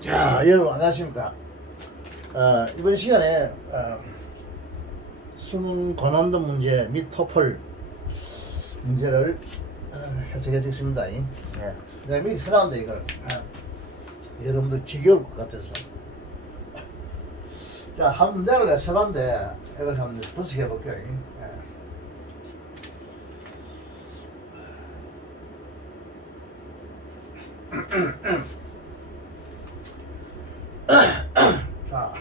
자, 여러분 안녕하십니까? 이번 시간에 수능 고난도 문제 및 토플 문제를 해석해 주겠습니다. 예. 내가 미리 써놨는데 이걸 여러분들 지겨울 것 같아서 자, 한 문제를 내가 써봤는데 이걸 한번 분석해 볼게요. 자,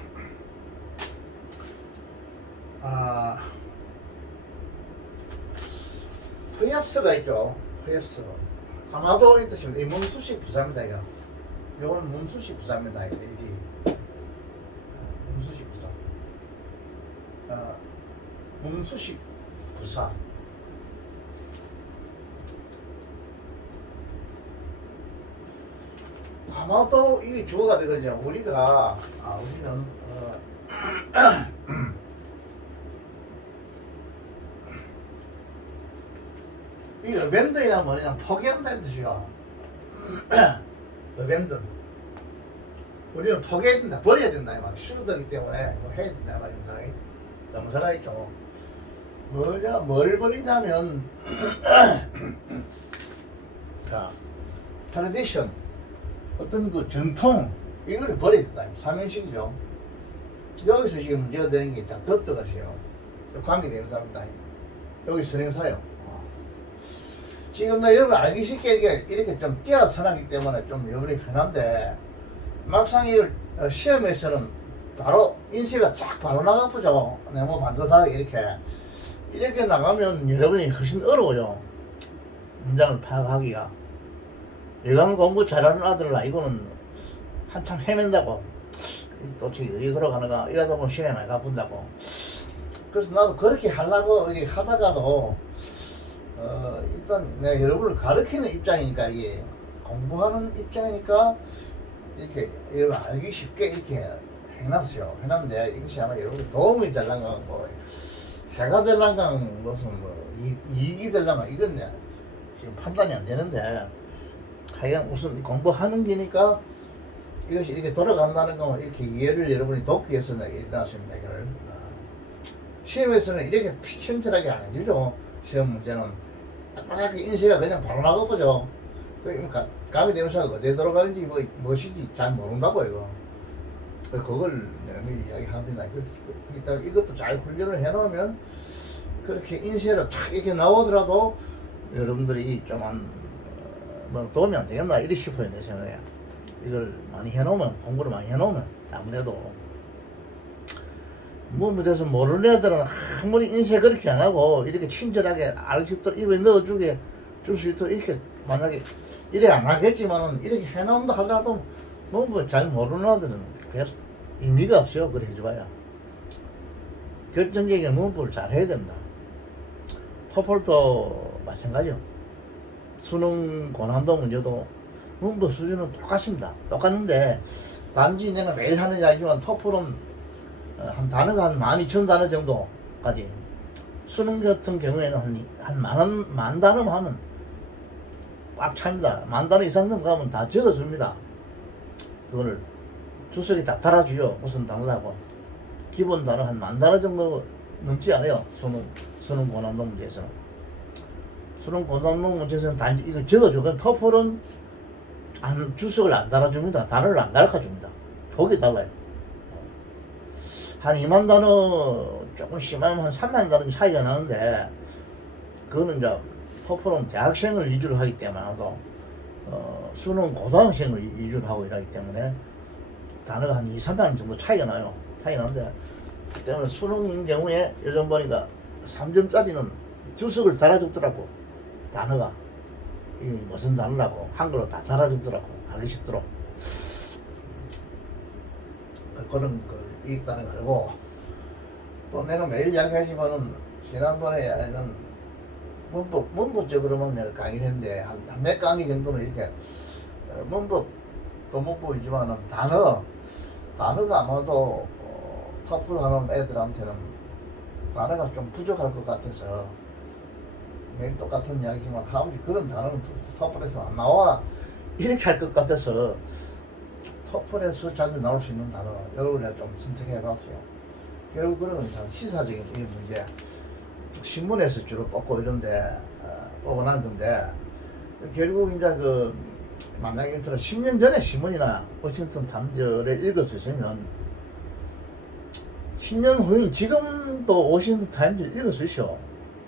hö협서가 있죠. hö협서. 아마도 이 뜻입니다. 이 문수식 부사입니다. 이거. 요건 문수식 부사입니다. 이게 문수식 부사. 문수식 부사. 아마도 이게 주어가 되거든요. 우리는 이 어벤던이란 뭐냐, 포기한다는 뜻이야. 어벤던. 우리는 포기해야 된다, 버려야 된다 이 말. 슈더기 때문에 뭐 해야 된다 이 말입니다. 정사가 있죠. 뭘 버리냐면 자, 트래디션, 어떤 그 전통, 이걸 버려야 된다. 삼행식이죠. 여기서 지금 문제가 되는 게 있잖아. 덧떠가시요. 관계되는 사람이다. 여기 선행사요. 지금 나 여러분 알기 쉽게 이렇게 좀 띄어서 나기 때문에 좀 여러분이 편한데, 막상 이걸 시험에서는 바로 인쇄가 쫙 바로 나가보죠. 너무 반듯하게 이렇게 나가면 여러분이 훨씬 어려워요. 문장을 파악하기가. 외관 공부 잘하는 아들은 이거는 한참 헤맨다고, 도대체 어디 들어가는가 이러다 보면 시간이 많이 가뿐다고. 그래서 나도 그렇게 하려고 이렇게 하다가도 일단 내가 여러분을 가르치는 입장이니까, 이게 공부하는 입장이니까 이렇게 여러분 알기 쉽게 이렇게 해놨어요. 해놨는데 이것이 아마 여러분 도움이 되려면 뭐 해가 되려면 무슨 뭐 이익이 되려면 이건 지금 판단이 안 되는데, 하여간 우선 공부하는 게니까 이것이 이렇게 돌아간다는 거 이렇게 이해를 여러분이 돕기 위해서 내가 일어났습니다. 이걸 시험에서는 이렇게 피천철하게 안 해주죠. 시험 문제는 빨갛게 인쇄가 그냥 바로 나가보죠. 강의 대명사가 어디에 들어가는지 무엇인지 잘 모른다고 이거. 그걸 내가 미리 이야기합니다. 이것도 잘 훈련을 해놓으면 그렇게 인쇄로 탁 이렇게 나오더라도 여러분들이 좀 뭐 도움이 안 되겠나 이리 싶어요. 내 생각에. 이걸 많이 해놓으면, 공부를 많이 해놓으면 아무래도 뭐 못해서 모르는 애들은 아무리 인쇄 그렇게 안 하고 이렇게 친절하게 알겠도록 입에 넣어주게 줄 수 있도록 이렇게, 만약에 이래 안 하겠지만은 이렇게 해놓는다 하더라도 뭐 잘 모르는 애들은 별 의미가 없어요. 그래 해줘봐야. 결정적인 문법을 잘 해야 된다. 토플도 마찬가지요. 수능 고난도 문제도 문법 수준은 똑같습니다. 똑같는데 단지 내가 매일 하는 이야기지만 토플은 한 단어가 한 12,000단어 정도까지, 수능 같은 경우에는 한 만 단어만 하면 꽉 찹니다. 10,000단어 이상 넘어가면 다 적어줍니다. 그거를 주석이 다 달아주죠. 무슨 단어라고. 기본 단어 한 10,000단어 정도 넘지 않아요. 수능 고난도 문제에서는. 수능 고난도 문제에서는 단지 이걸 적어줘. 그럼 토플은 주석을 안 달아줍니다. 단어를 안 가르쳐줍니다. 거기 달라요. 한 2만 단어 조금 심하면 한 3만 단어 차이가 나는데, 그거는 이제 토플은 대학생을 위주로 하기 때문에 수능 고등학생을 위주로 하고 이러기 때문에 단어가 한 2, 3만 정도 차이가 나요. 차이 나는데, 때문에 수능인 경우에 요즘 보니까 3점짜리는 주석을 달아줬더라고. 단어가 이 무슨 단어라고 한글로 다 달아주더라고. 알기 쉽도록. 그런 걸 읽다는 거 알고, 또 내가 매일 이야기하지만은 지난번에는 문법적으로만 내가 강의를 했는데 한 몇 강의 정도는 이렇게 문법도 문법이지만은 단어가 아마도 토플 하는 애들한테는 단어가 좀 부족할 것 같아서, 매일 똑같은 이야기지만 하우지 그런 단어는 토플에서 안 나와 이렇게 할 것 같아서 토플에서 자주 나올 수 있는 단어 여러 가지 좀 선택해봤어요. 결국 그런 건 시사적인 이 문제. 신문에서 주로 뽑고 이런데 뽑아난 건데 결국 이제 그 만약에 예를 들어 10년 전에 신문이나 워싱턴 타임즈를 읽어주시면 10년 후인 지금도 워싱턴 타임즈를 읽어주시오.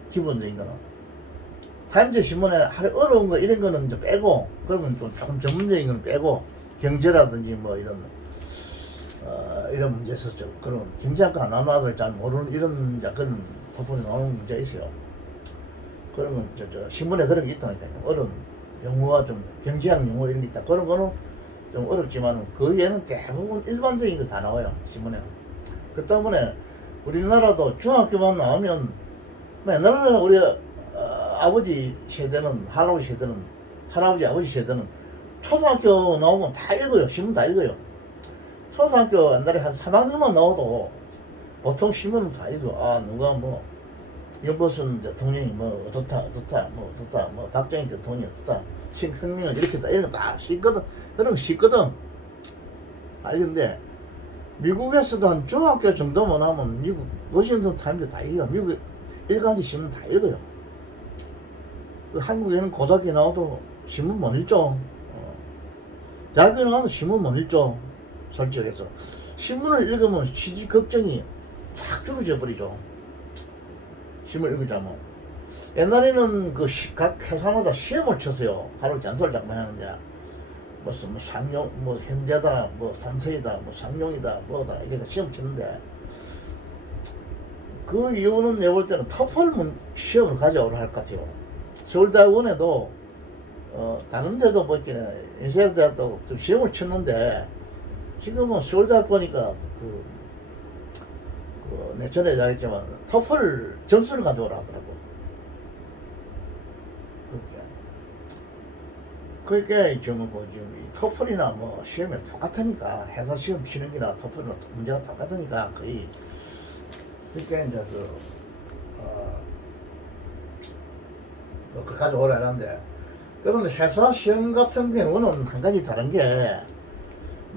기본적인 거는 타임즈 신문에 하루 어려운 거 이런 거는 이제 빼고 그러면 좀 조금 전문적인 건 빼고 경제라든지 뭐 이런 문제에서 그런 경제학과 나눠들 잘 모르는 이런 그런 부분이 나오는 문제가 있어요. 그러면 신문에 그런 게 있다니까요. 어려운 용어가 좀 경제학 용어 이런 게 있다. 그런 거는 좀 어렵지만 그 외에는 대부분 일반적인 거 다 나와요. 신문에는. 그 때문에 우리나라도 중학교만 나오면 옛날에 우리 아버지 세대는 할아버지 아버지 세대는 초등학교 나오면 다 읽어요. 신문 다 읽어요. 초등학교 옛날에 한 3학년만 나와도 보통 신문은 다 읽어. 아, 누가 뭐, 무슨 대통령이 뭐, 어떻다, 뭐, 박정희 대통령이 어떻다, 신혁명을 이렇게 다, 이런 거 다 씻거든. 그런 거 씻거든. 다 읽는데, 미국에서도 한 중학교 정도만 하면 미국, 워싱턴 타임즈 다 읽어. 미국 일간지 신문 다 읽어요. 한국에는 고등학교 나와도 신문 못 읽죠. 대학교 나와도 신문 못 읽죠. 솔직히 해서. 신문을 읽으면 취지 걱정이 확 줄어져 버리죠. 신문 읽으자면. 옛날에는 각 회사마다 시험을 쳤어요. 하루 잔소리 장만하는데. 무슨 상용, 현대다, 삼성이다, 상용이다, 뭐다, 이렇게 시험 쳤는데. 그 이유는 내가 볼 때는 토플 시험을 가져오라 할 것 같아요. 서울대학원에도, 다른 데도 이렇게, 인쇄대학도 시험을 쳤는데, 지금은 서울대학 보니까 내 전에 얘기했지만 토플 점수를 가져오라 하더라고. 그렇게 지금 이 토플이나 시험이 똑같으니까 회사 시험 치는 게나 토플이나 문제가 똑같으니까 거의 그러니까 이제 그걸 가져오라 하는데 그런데 회사 시험 같은 경우는 한 가지 다른 게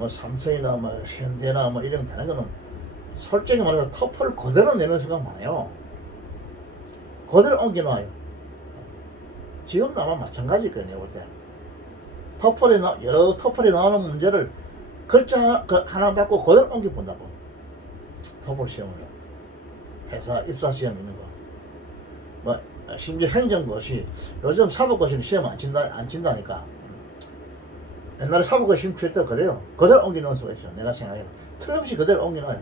삼성이나 현대나 이런 다른 거는 솔직히 말해서 토플 그대로 내는 수가 많아요. 그대로 옮겨놔요. 지금도 아마 마찬가지일 거예요, 내가 볼 때. 여러 토플에 나오는 문제를 글자 하나 받고 그대로 옮겨본다고. 토플 시험을요. 회사 입사 시험 있는 거. 심지어 행정고시, 요즘 사법고시는 시험 안 친다니까. 옛날에 사법고시 시험 칠 때 그대로 옮겨놓을 수가 있어요. 내가 생각해요. 틀림없이 그대로 옮겨놔요.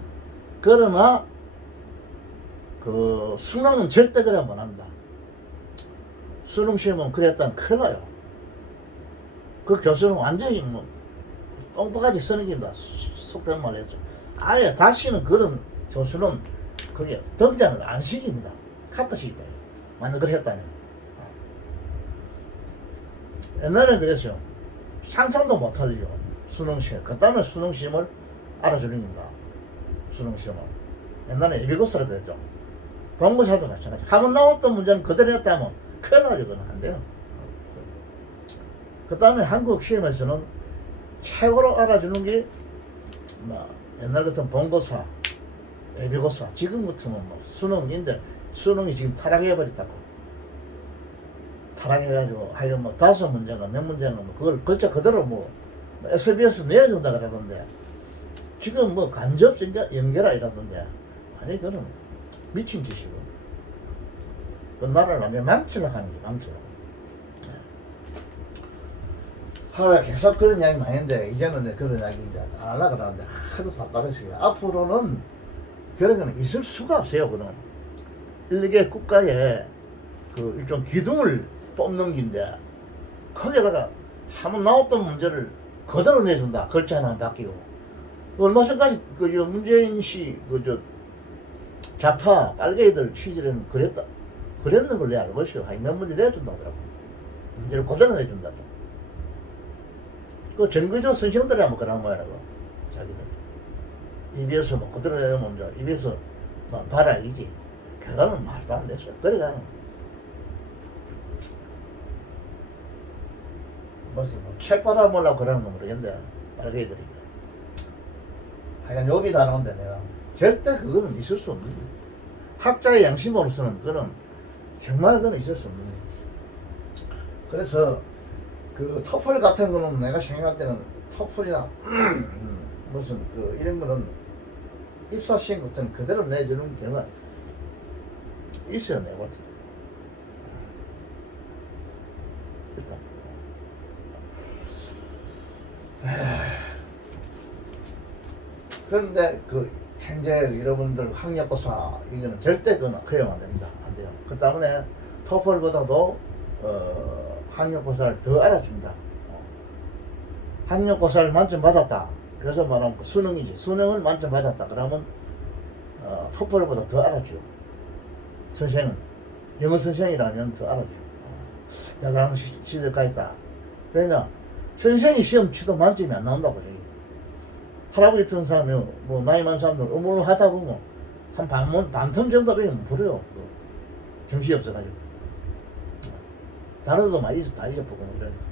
그러나, 수능은 절대 그래 못 합니다. 수능 시험은 그랬다면 큰일 나요. 그 교수는 완전히 똥바가지 쓰는 겁니다. 속된 말로 했죠. 아예 다시는 그런 교수는 그게 등장을 안 시킵니다. 카트 시켜요. 만약 그래 했다면. 옛날에는 그랬어요. 상상도 못 하죠. 수능 시험. 그 다음에 수능 시험을 알아주는 겁니다. 수능 시험을. 옛날에 예비고사를 그랬죠. 본고사도 마찬가지. 한번 나왔던 문제는 그대로 했다면 큰일 나죠. 그건 안 돼요. 그 다음에 한국 시험에서는 최고로 알아주는 게 옛날 같은 본고사, 예비고사, 지금 같으면 수능인데 수능이 지금 타락해버렸다고. 타락해가지고 하여간 5문제가 몇 문제가 그걸 글자 그대로 SBS 내어준다 그러던데 지금 간접 연결하 이러던데 아니 그거는 미친 짓이고 그 나라를 완전 망치려고 하는 게 망치려고. 계속 그런 이야기 많이 했는데 이제는 그런 이야기 이제 안 하려고 그러는데 하도 답답해서요. 앞으로는 그런 거는 있을 수가 없어요. 그는 일개 국가의 일종 기둥을 뽑는 긴데 거기에다가 한번 나왔던 문제를 그대로 내준다. 글자 하나 바뀌고. 얼마 전까지 문재인 씨 좌파 빨갱이들 취재는 그랬는 걸 내가 알고 있어요. 몇 문제 내준다 하더라고. 문제를 그대로 내준다. 정규조 선생들이 한번 그런 거라고. 자기들 입에서 그대로 내면 입에서 봐라 이지. 그거는 말도 안 됐어요. 그래가 무슨 책 받아보려고 그러는 거 모르겠는데 빨갱이들이 하여간 욕이 다 나온다 내가. 절대 그거는 있을 수 없는 거야. 학자의 양심으로서는 그거는 정말 그건 있을 수 없는 거야. 그래서 그 토플 같은 거는 내가 생각할 때는 토플이나 무슨 그 이런 거는 입사 시험 같은 그대로 내주는 경우가 있어요 내가 볼 때. 일단 그런데 그 현재 여러분들 학력고사 이거는 절대 그건 허용 안 됩니다. 안 돼요. 그 때문에 토플보다도 학력고사를 더 알아줍니다. 학력고사를 만점 받았다. 그래서 말하면 수능이지. 수능을 만점 받았다. 그러면 토플보다 더 알아줘요. 선생은 영어 선생이라면 더 알아줘요. 대단한 실력가 있다. 왜냐 선생이 시험 치도 만점이 안 나온다고 저기. 할아버지 같은 사람이 뭐 나이 많은 사람들 업무를 하다 보면 한 반텀 정도밖에 못 풀어요. 정신이 없어가지고. 다른 데도 많이 다 잊어보고 뭐 이러니까.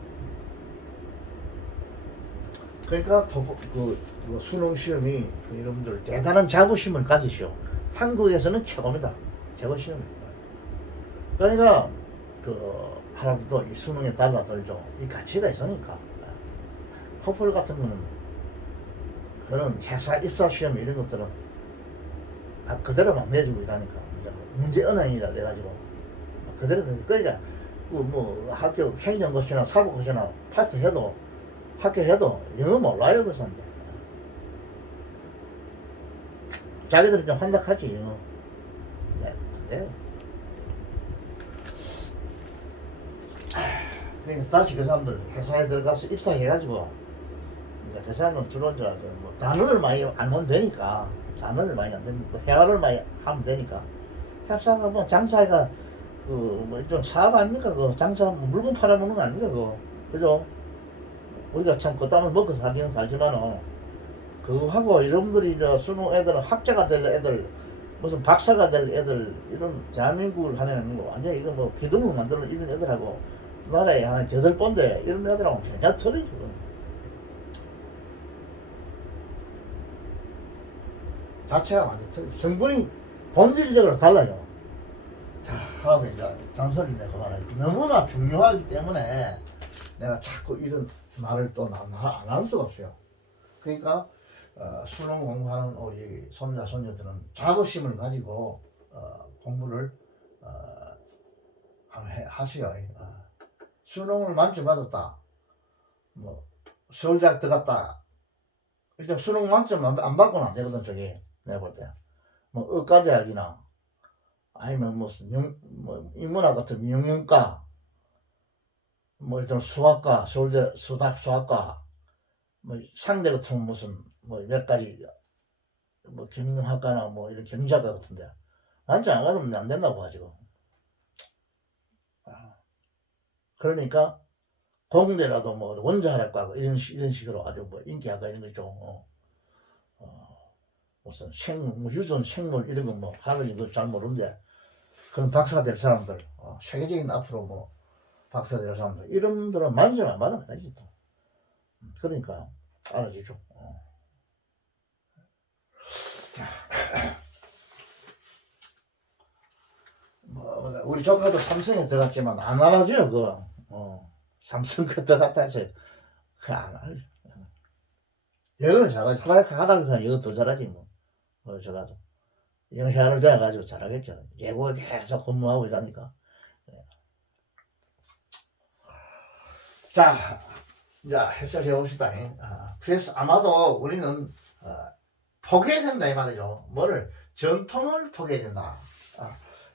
그러니까 그 수능 시험이 여러분들 대단한 자부심을 가지시오. 한국에서는 최고입니다. 최고 시험입니다. 그러니까 그 할아버지도 이 수능에 달라들죠. 이 가치가 있으니까. 토플 같은 거는 그런 회사 입사 시험 이런 것들은 그대로 막 내주고 이러니까 문제 은행이라 그래가지고 그대로 그러니까 뭐 학교 행정고시나 사법고시나 파스해도 학교해도 영어 몰라요 그 사람들. 자기들은 좀 환락하지 영어. 네, 근데 그러니까 다시 그 사람들 회사에 들어가서 입사해가지고 이제 그 사람은 주로 이제 뭐 단어를 많이 알면 되니까 단어를 많이 안 되면 회화를 많이 하면 되니까 회사가 뭐 장사가 그 뭐 좀 사업 아닙니까 그 장사 물건 팔아먹는 거 아닙니까 그거 그죠? 우리가 참 그땀을 먹고 살기는 살지만은 그거하고 여러분들이 저 수능 애들은 학자가 될 애들 무슨 박사가 될 애들 이런 대한민국을 하는 거 완전 이거 뭐 기둥을 만드는 이런 애들하고 나라에 한 8번데 이런 애들하고 전혀 틀리죠. 자체가 완전 틀리죠. 성분이 본질적으로 달라요. 자, 하고 이제 잔소리 내가 말하지. 너무나 중요하기 때문에 내가 자꾸 이런 말을 또 안 할 수가 없어요. 그러니까 수능 공부하는 우리 손자 손녀들은 자부심을 가지고 공부를 하세요. 수능을 만점 받았다. 뭐 서울대학 들어갔다. 일단 수능 만점 안 받고는 안 되거든 저기 내가 볼 때. 뭐 의과대학이나 아니면 무슨 뭐 인문학 같은 영문과 뭐 일단 수학과 서울대 수학과 뭐 상대 같은 무슨 뭐 몇 가지 뭐 경영학과나 뭐 이런 경제학과 같은데 완전 안 가면 안 된다고 가지고. 그러니까 공대라도 뭐 원자학과 이런 식으로 아주 뭐 인기학과 이런 거 있죠. 무슨 생물, 뭐 유전 생물 이런 거 뭐 하는 거 잘 모르는데 그런 박사 될 사람들 세계적인 앞으로 뭐 박사 될 사람들 이런 분들은 만점 안 받으면 되지 또. 그러니까 알아지죠. 뭐 우리 조카도 삼성에 들어갔지만 안 알아줘요 그거. 삼성 그 들어갔다 해서 그거 안 알죠. 영어는 잘하지. 하라고 하면 영어 더 잘하지 뭐. 저가도 영어 회화를 배워가지고 잘하겠죠. 외국에 계속 근무하고 이러니까. 자, 이제 해석해 봅시다. 그래서 아마도 우리는 포기해야 된다 이 말이죠. 뭐를 전통을 포기해야 된다.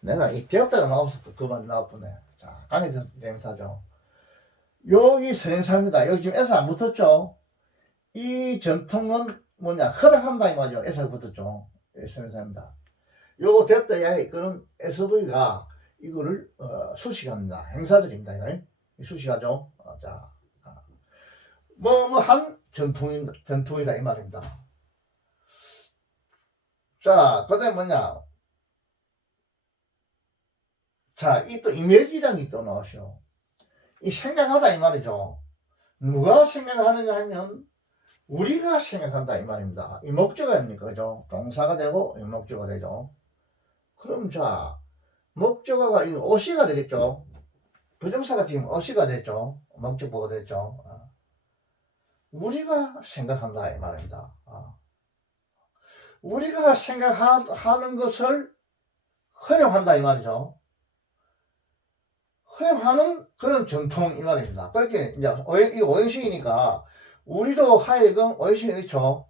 내가 이 배웠다가 나와서 그만 나왔더네. 자, 강의 대명사죠. 여기 선행사입니다. 여기 지금 에서 안 붙었죠. 이 전통은 뭐냐 허락한다 이 말이죠. 에서 붙었죠. 선행사입니다. 요거 됐다 야 이거는 SV가 이거를 수식합니다. 행사절입니다. 수식하죠. 자, 뭐한 전통이다 이 말입니다. 자, 그다음에 뭐냐? 자, 이 또 이미지랑이 또 나오죠. 이 생각하다 이 말이죠. 누가 생각하느냐 하면 우리가 생각한다 이 말입니다. 이 목적어입니까? 그죠? 동사가 되고 이 목적어가 되죠. 그럼 자, 목적어가 이 어시가 되겠죠. 부정사가 지금 어시가 됐죠. 목적보가 됐죠. 우리가 생각한다 이 말입니다. 우리가 생각하는 것을 허용한다 이 말이죠. 허용하는 그런 전통 이 말입니다. 그렇게 이제 이 오형식이니까 우리도 하여금 오형식이 그렇죠.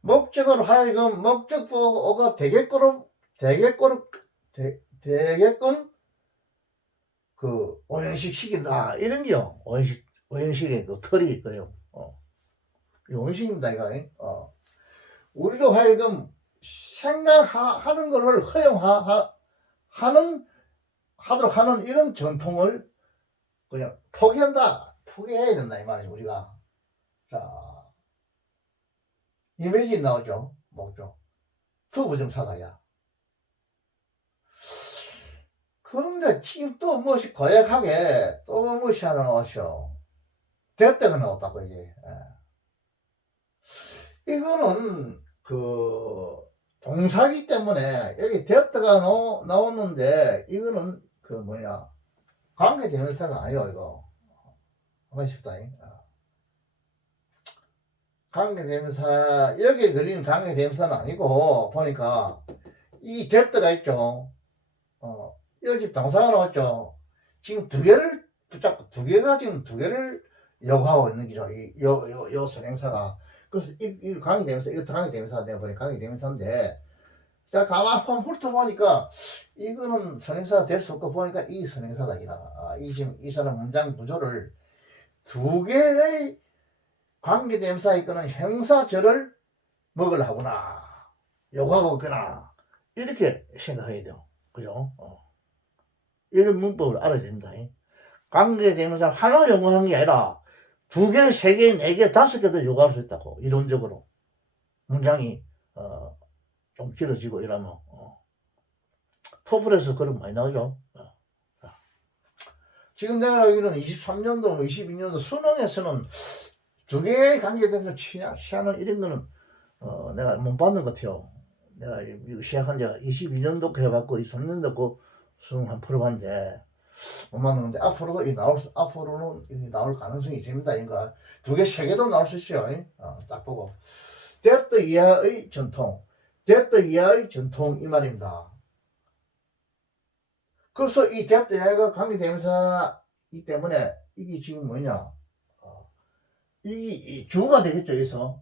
목적으로 하여금 목적보가 되게끔 그 오형식 시킨다 이런 게요. 오형식의 그 틀이 그래요. 이 오형식입니다 이거. 우리도 하여금 생각하는 것을 하도록 하는 이런 전통을 그냥 포기해야 된다 이 말이죠. 우리가 자 이미지 나오죠. 목적 투부정사다야. 그런데 지금 또 무엇이 고약하게 또 무엇이 하나 나왔죠. 대때가 나왔다고 이게. 이거는 그 동사기 때문에 여기 대때가 나오는데 이거는 그 뭐냐 관계대명사가 아니에요 이거. 한번 싶다. 관계대명사 여기 그린 관계대명사는 아니고 보니까 이 대때가 있죠. 여기 지금 동사가 나왔죠. 지금 두 개를 붙잡고 두 개를 요구하고 있는 거죠. 요 선행사가. 그래서 이 관계대명사 이것도 관계대명사가 되어버리니까 관계대명사인데 자 가만 한번 훑어보니까 이거는 선행사가 될 수 없고 보니까 이 선행사다 지금 이 사람 문장 구조를 두 개의 관계대명사에 있거는 형사절을 먹으려 하구나 요구하고 있구나 이렇게 생각해야 돼요. 그죠? 이런 문법을 알아야 됩니다. 관계대명사 하나 요구하는 게 아니라 두 개, 세 개, 네 개, 다섯 개도 요구할 수 있다고. 이론적으로 문장이 좀 길어지고 이러면 토플에서 그런 거 많이 나오죠. 지금 내가 알기로는 23년도, 22년도 수능에서는 두 개의 관계대명사 시하는 이런 거는 내가 못 받는 것 같아요. 내가 시작한 지가 22년도 해봤고 23년도 그 수능 한 풀어봤는데 못 맞는 건데 앞으로는 이 나올 가능성이 있습니다. 그러니까 두 개, 세 개도 나올 수 있어요. 딱 보고 대또 이하의 전통 이 말입니다. 그래서 이 대또 이하가 관계대명사이기 때문에 이게 지금 뭐냐 이 주어가 되겠죠.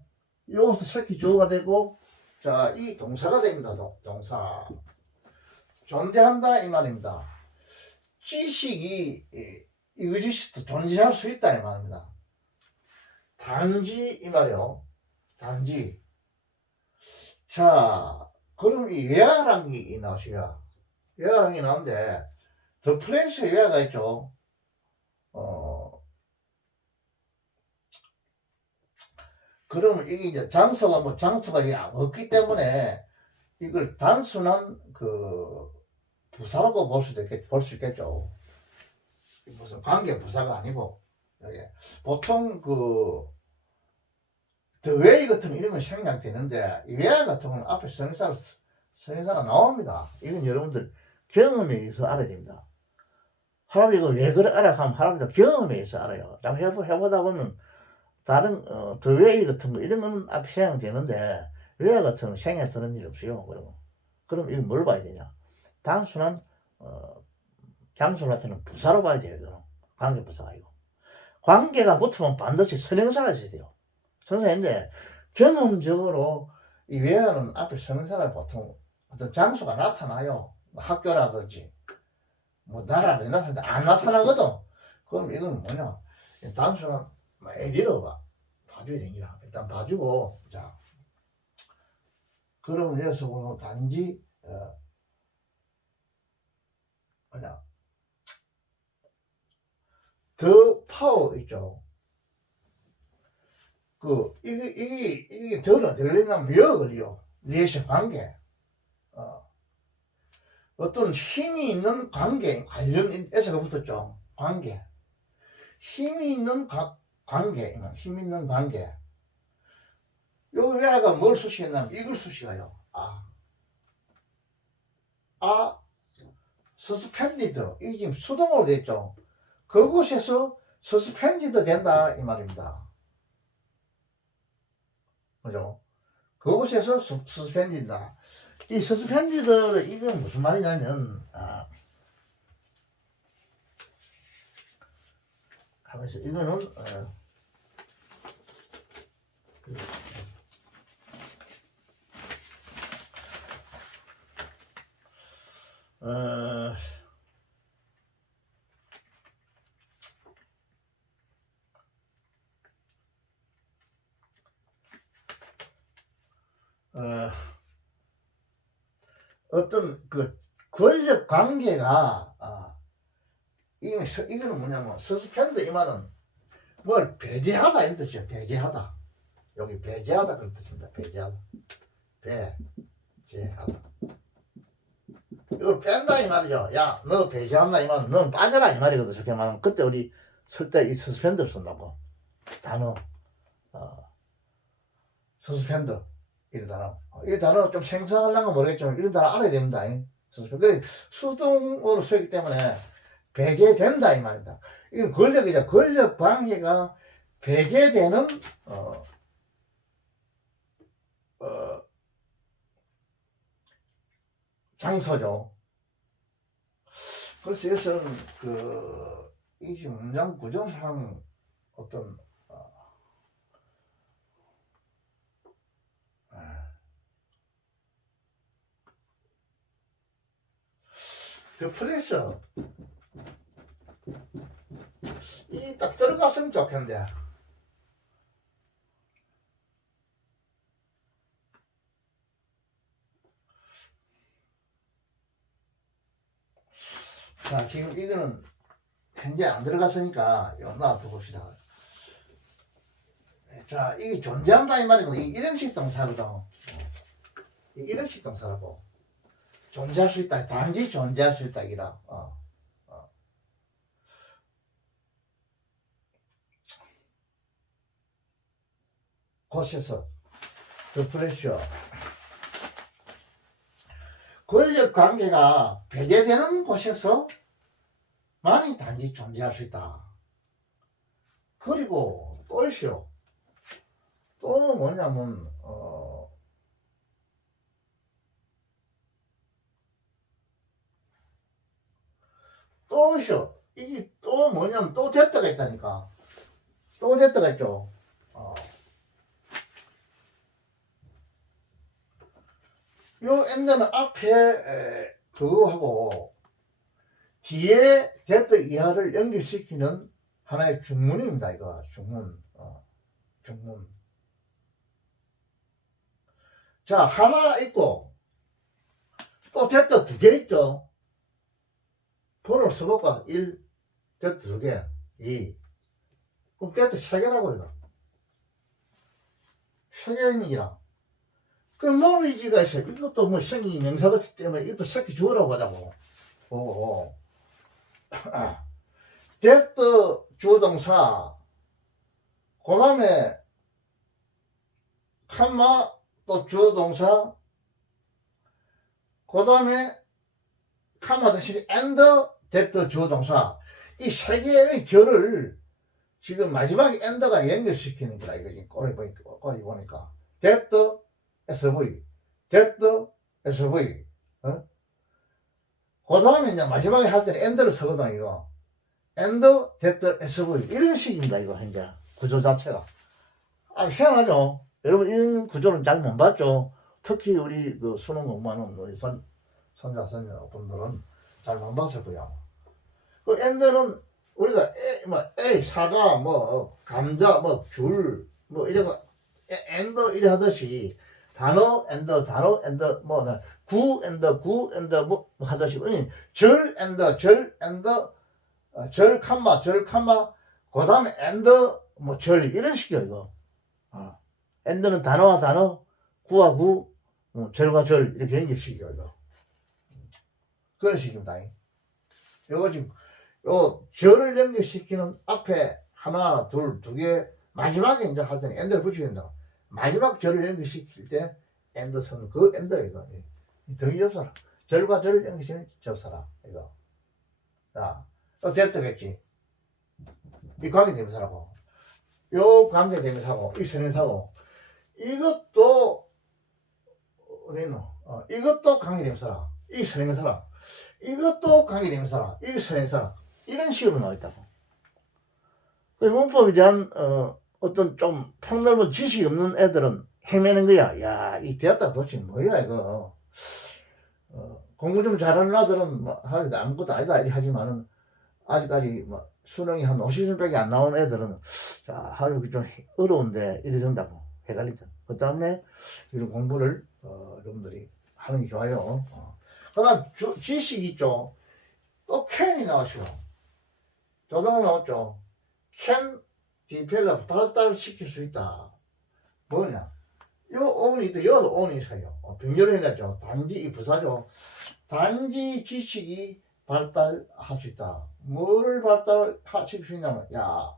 여기서 새끼 주어가 되고 자 이 동사가 됩니다. 동사 존재한다 이 말입니다. 지식이 exist 존재할 수 있다 이 말입니다. 단지 이 말이요. 단지. 자 그럼 이 외화라는 게 나오시야. 외화라는 게 나오는데 더 플레이스 외화가 있죠. 그러면 이게 이제 장소가 없기 때문에 이걸 단순한 그 부사라고 볼 수 있겠죠. 무슨 관계 부사가 아니고 보통 그 the way 같은 거 이런 건 생략되는데 이 way 같은 건 앞에 선행사가 나옵니다. 이건 여러분들 경험에 의해서 알아야 됩니다. 할아버지 이거 왜 그래 알아가면 할아버지가 경험에 의해서 알아요. 해보다 보면 다른 the way 같은 거 이런 거는 앞에 생략되는데 way 같은 건 생략되는 일이 없어요. 그럼 이거 뭘 봐야 되냐? 단순한 장소를 나타내는 부사로 봐야 돼요. 이거는 관계 부사가 아니고 관계가 붙으면 반드시 선행사가 있어야 돼요. 선생인데 경험적으로 이 외화는 앞에 선행사를 보통 어떤 장소가 나타나요. 학교라든지 뭐 나라를 나타나는데 안 나타나거든. 그럼 이건 뭐냐? 단순한 애디로 봐줘야 됩니다. 일단 봐주고 자 그럼 여기서 보면 단지 뭐냐 더 파워 있죠. 이게 더는 들리냐면 몇 걸려. 리에이션 관계. 어떤 힘이 있는 관계, 관련에서가 붙었죠. 관계. 힘이 있는 관계. 요 애가 뭘 수식했냐면 이걸 수식해요. 서스펜디드. 이게 지금 수동으로 돼 있죠. 그곳에서 서스펜디드 된다 이 말입니다. 그죠? 그곳에서 서스펜디드다. 이 서스펜디드 이건 무슨 말이냐면 가만있어. 이거는 어떤 그 권력 관계가 이거는 뭐냐면 서스펜드 이 말은 뭘 배제하다 이런 뜻이에요. 배제하다. 여기 배제하다 그런 뜻입니다. 배제하다. 배제하다. 이걸 뺀다 이 말이죠. 야, 너 배제한다 이 말은 넌 빠져라 이 말이거든. 저렇게 말하면 그때 우리 쓸 때 이 서스펜드를 쓴다고. 단어. 서스펜드. 이런 단어. 이 단어 좀 생소하려면 모르겠지만 이런 단어 알아야 됩니다. 그래 수동으로 쓰기 때문에 배제된다 이 말입니다. 이건 권력이죠. 권력 관계가 배제되는 장소죠. 그래서 여기서는 이 문장 구조상 어떤 더 프레셔 이 딱 들어갔으면 좋겠는데 자 지금 이거는 현재 안 들어갔으니까 이거 놔둬 봅시다. 자 이게 존재한다 이 말이고 이런식 동사거든. 이런식 동사라고 존재할 수 있다 단지 존재할 수 있다 이라 곳에서 더 프레셔 권력 관계가 배제되는 곳에서 만이 단지 존재할 수 있다. 그리고 또 있어요. 또 뭐냐면 또 있어. 이게 또 뭐냐면 또 됐다가 있다니까. 또 됐다가 있죠. 요 엔드는 앞에 그거하고 뒤에 됐다 이하를 연결시키는 하나의 중문입니다. 이거 중문. 중문. 자 하나 있고 또 됐다 두 개 있죠. 번호를 써볼까? 1 됐다 두 개 2 그럼 됐다 세 개라고 이거. 세 개니라. 그 노리지가 있어. 이것도 뭐 생기 명사가 때문에 이것도 새끼 주어라고 하자고. 됐다 주어동사 그 다음에 칸마 또 주어동사 그 다음에 칸마 대신 and 됐다 주어동사 이 세 개의 결을 지금 마지막에 and가 연결시키는 거라 이거지. 꼬리 보니까 됐다 SV 됐다 SV 그 다음에 이제 마지막에 할 때는 and를 쓰거든 이거. and 됐다 SV 이런 식입니다. 이거 현재 구조 자체가 희한하죠. 여러분 이런 구조는 잘 못 봤죠. 특히 우리 그 수능 공부하는 우리 손자 분들은 잘 못 봤을 거야. 그 and는 우리가 A 사과 뭐 감자 뭐 귤 뭐 이런 거 and 이래 하듯이 단어 and 뭐 구 and 뭐 하듯이 절 칸마 그 다음에 and 뭐 절 이런 식이야 이거. and는 단어와 단어 구와 구 절과 절 이렇게 연결식이야 이거. 그런 식입니다. 이거 지금 요 절을 연결시키는 앞에 하나 둘 두 개 마지막에 이제 할 때는 and를 붙여야 된다. 마지막 절을 연결시킬 때 엔더선 그 엔더 이거 덩이 접사라 절과 절을 연결시키는 접사라 이거 자 또 됐다겠지 이 관계대명사라고 요 관계대명사고 이 선행사고 이것도 어디노 이것도 관계대명사라 이 선행사라 이것도 관계대명사라 이 선행사라 이런 식으로 나와 있다고 그 문법에 대한 어떤 좀 폭넓은 지식이 없는 애들은 헤매는 거야. 야, 이 되었다 도대체 뭐야 이거. 공부 좀 잘하는 아들은 뭐 하루에 아무것도 아니다 이렇게 하지만은 아직까지 뭐 수능이 한 50점밖에 안 나온 애들은 자 하루에 좀 어려운데 이래 된다고 헷갈리죠. 그 다음에 이런 공부를 여러분들이 하는 게 좋아요. 그 다음 지식 있죠. 또 캔이 나왔어요. 조동이 나왔죠. can develop 발달시킬 수 있다. 뭐냐? 요 on이 있다. 여도 on이 있어요. 병렬을 해놨죠. 단지 이 부사죠. 단지 지식이 발달할 수 있다. 뭐를 발달시킬 수 있냐면 야,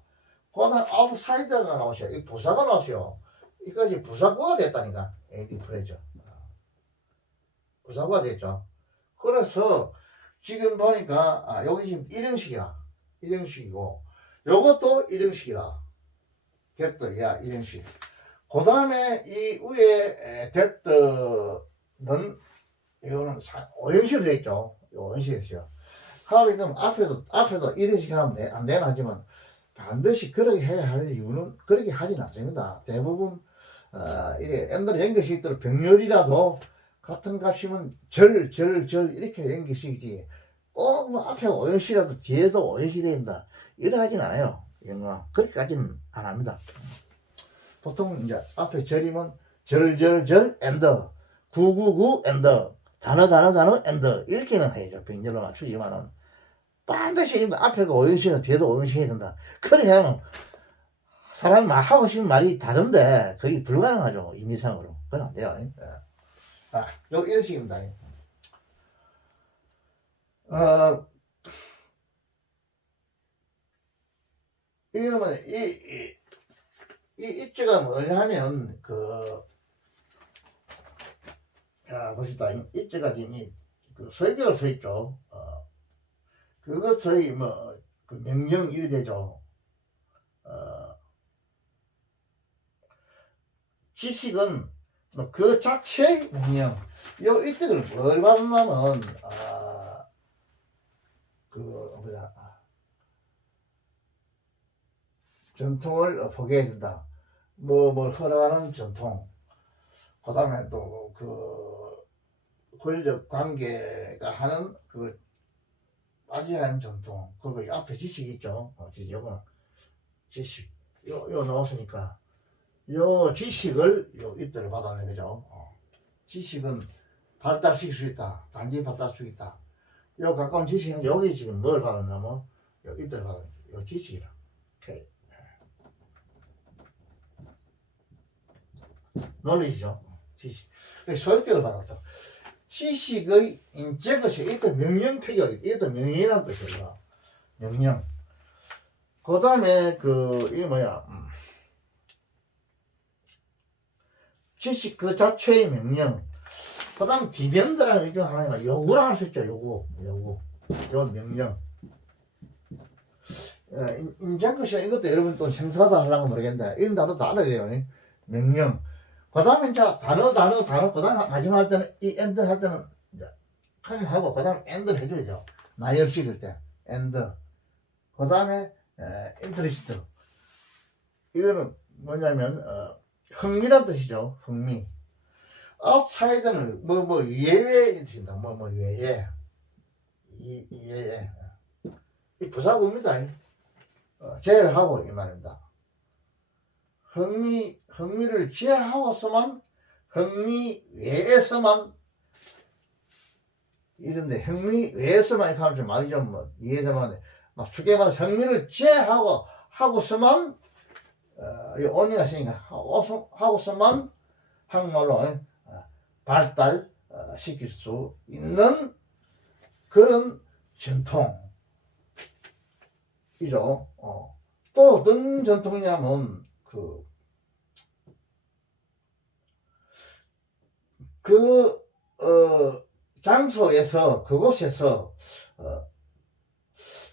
그다음 아웃사이더가 나오셔. 이 부사가 나오셔. 이까지 부사구가 됐다니까. AD 프레저. 부사구가 됐죠. 그래서 지금 보니까 여기 지금 일형식이라. 일형식이고 요것도 일형식이라. 됐더, 야, 일형식. 그 다음에 이 위에 됐더는 이거는 5형식으로 되어 있죠. 5형식이 있어요. 그럼 앞에도 일형식 하면 안 되나 하지만 반드시 그렇게 해야 할 이유는 그렇게 하진 않습니다. 대부분, 이래 옛날에 연결식들 병렬이라도 같은 값이면 이렇게 연결식이지. 꼭 뭐 앞에 5형식이라도 뒤에도 5형식이 된다. 이래 하진 않아요. 이거 그렇게까지는 안 합니다. 보통 이제 앞에 절이면 절 엔더 999 엔더 단어 엔더 이렇게는 해야죠. 병렬로 맞추지만은 반드시 앞에가 5형식은 뒤에도 5형식 해야 된다. 그래야 사람이 막 하고 싶은 말이 다른데 그게 불가능하죠. 임의상으로. 그건 안 돼요. 요 이런 식입니다. 이거는 이 입자가 뭐냐면 보시다 입자가 지금 그 설명을 써 있죠. 그것의 그 명령 이래 되죠. 지식은 그 자체의 명령. 요 이때를 뭘 받냐면 전통을 포기해야 된다. 뭘 허락하는 전통. 그 다음에 또 권력 관계가 하는 빠지하는 전통. 그리고 앞에 지식이 있죠. 요거는 지식. 요 나왔으니까. 요 지식을 이때를 받아내 그죠. 지식은 발달시킬 수 있다. 단지 발달시킬 수 있다. 요 가까운 지식은 여기 지금 뭘 받았냐면 요 이때를 받아내. 요 지식이라. 오케이. 논리죠. 지식. 소유격을 받았다. 지식의 인적것이 이것도 명령태격, 이것도 명령이라는 뜻이야. 명령. 그 다음에 이게 뭐야? 지식 그 자체의 명령. 그 다음 디벤드라는 게 하나가 요구를 할 수 있죠. 요구. 요 명령. 인적것이 이것도 여러분 또 생소하다 하려고 모르겠는데 이런 단어 다 알아야 돼요. 명령. 그 다음에 이제 단어, 그 다음에 마지막 할 때는, 이 엔드 할 때는, 이제, 하고, 그 다음에 엔드를 해줘야죠. 나열식일 때, 엔드. 그 다음에, 인트리스트. 이거는 뭐냐면, 흥미란 뜻이죠. 흥미. 아웃사이드는, 예외, 뜻입니다. 예외. 예외. 이 부사구입니다. 제외하고, 이 말입니다. 흥미를 제하고서만 흥미 외에서만 이런데 흥미 외에서만 이렇게 하면 좀 말이 좀 이해되면 막 쉽게 말해서 흥미를 제하고서만 이 언니가 있으니까 하고서만 한국말로 발달 시킬 수 있는 그런 전통이죠. 또 어떤 전통이냐면 그, 장소에서, 그곳에서,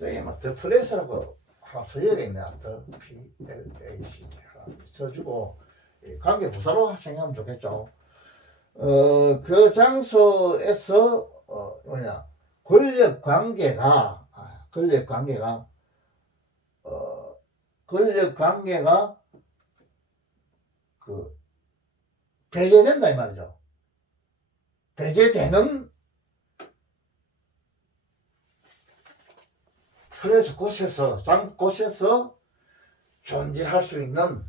여기 막, 더 플레이스라고 하나 써야겠네. 더 PLAC 하나 써주고, 관계 부사로 생각하면 좋겠죠. 그 장소에서, 권력 관계가, 권력 관계가, 그, 배제된다, 이 말이죠. 배제되는 플레이스 곳에서, 곳에서 존재할 수 있는,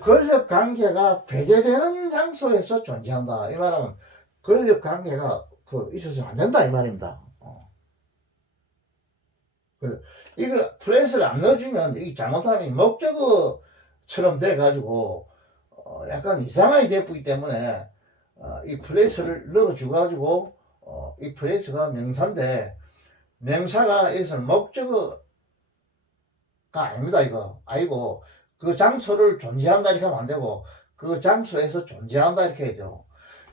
권력 관계가 배제되는 장소에서 존재한다. 이 말은 권력 관계가 있어서는 안 된다. 이 말입니다. 이걸 플레이스를 안 넣어주면 이 잘못하면 목적어처럼 돼가지고 약간 이상하게 되기 때문에 이 플레이스를 넣어줘가지고 이 플레이스가 명사인데 명사가 여기서는 목적어가 아닙니다. 이거 아니고 그 장소를 존재한다 이렇게 하면 안 되고 그 장소에서 존재한다 이렇게 해야죠.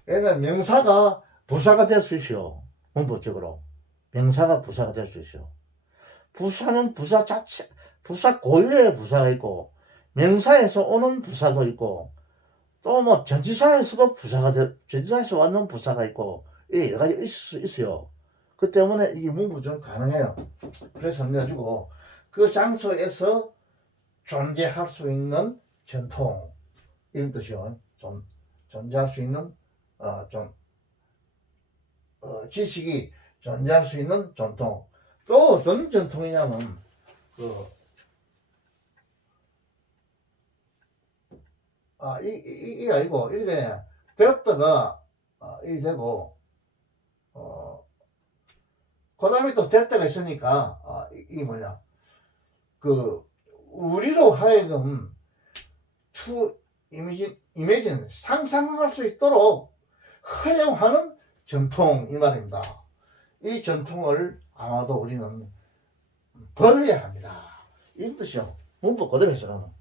얘는 명사가 부사가 될 수 있어요. 문법적으로 명사가 부사가 될 수 있어요. 부사는 부사 자체, 부사 고유의 부사가 있고, 명사에서 오는 부사도 있고, 또 뭐 전치사에서도 전치사에서 왔는 부사가 있고, 여러 가지 있을 수 있어요. 그 때문에 이게 문부적으로 가능해요. 그래서 넣어주고, 그 장소에서 존재할 수 있는 전통, 이런 뜻이요. 존재할 수 있는, 지식이 존재할 수 있는 전통. 또 어떤 전통이냐면 이게 아니고 이래 되었다가 이래 되고 그 다음에 또 됐다가 있으니까 이게 뭐냐 우리로 하여금 투 이미지는 상상할 수 있도록 허용하는 전통 이 말입니다. 이 전통을 아마도 우리는 버려야 합니다. 이런 뜻이요. 문법 그대로 해석하면.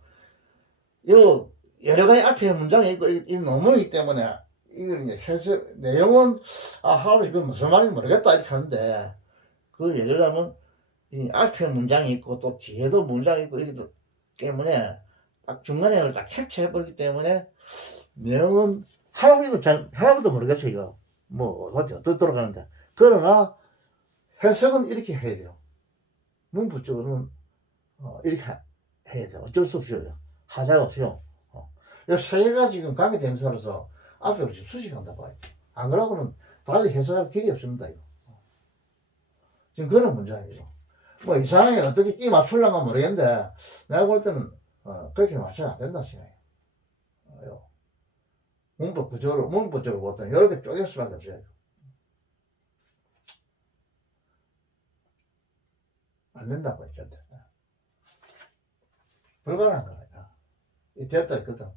여러 가지 앞에 문장이 있고, 이 논문이기 때문에, 이걸 이제 해석, 내용은, 할아버지 그 무슨 말인지 모르겠다, 이렇게 하는데, 그 얘기를 하면, 이 앞에 문장이 있고, 또 뒤에도 문장이 있고, 이렇기 때문에, 딱 중간에 딱 캡처해버리기 때문에, 내용은 할아버지도 모르겠어요, 이거. 뭐, 어떻게 하는데. 그러나, 해석은 이렇게 해야 돼요. 문법적으로는 이렇게 해야 돼요. 어쩔 수 없어요. 하자가 없어요. 세 개가 지금 관계대명사로서 앞으로 지금 수식한다 봐요. 안 그러고는 달리 해석할 길이 없습니다. 이거. 지금 그런 문제예요. 뭐 이상하게 어떻게 끼 맞추려면 모르겠는데 내가 볼 때는 그렇게 맞춰야 안 된다 생각해요. 문법적으로 보통 이렇게 쪼갤 수밖에 없어요. 안 된다고 했죠. 불가능한 거야. 이 됐다 했거든.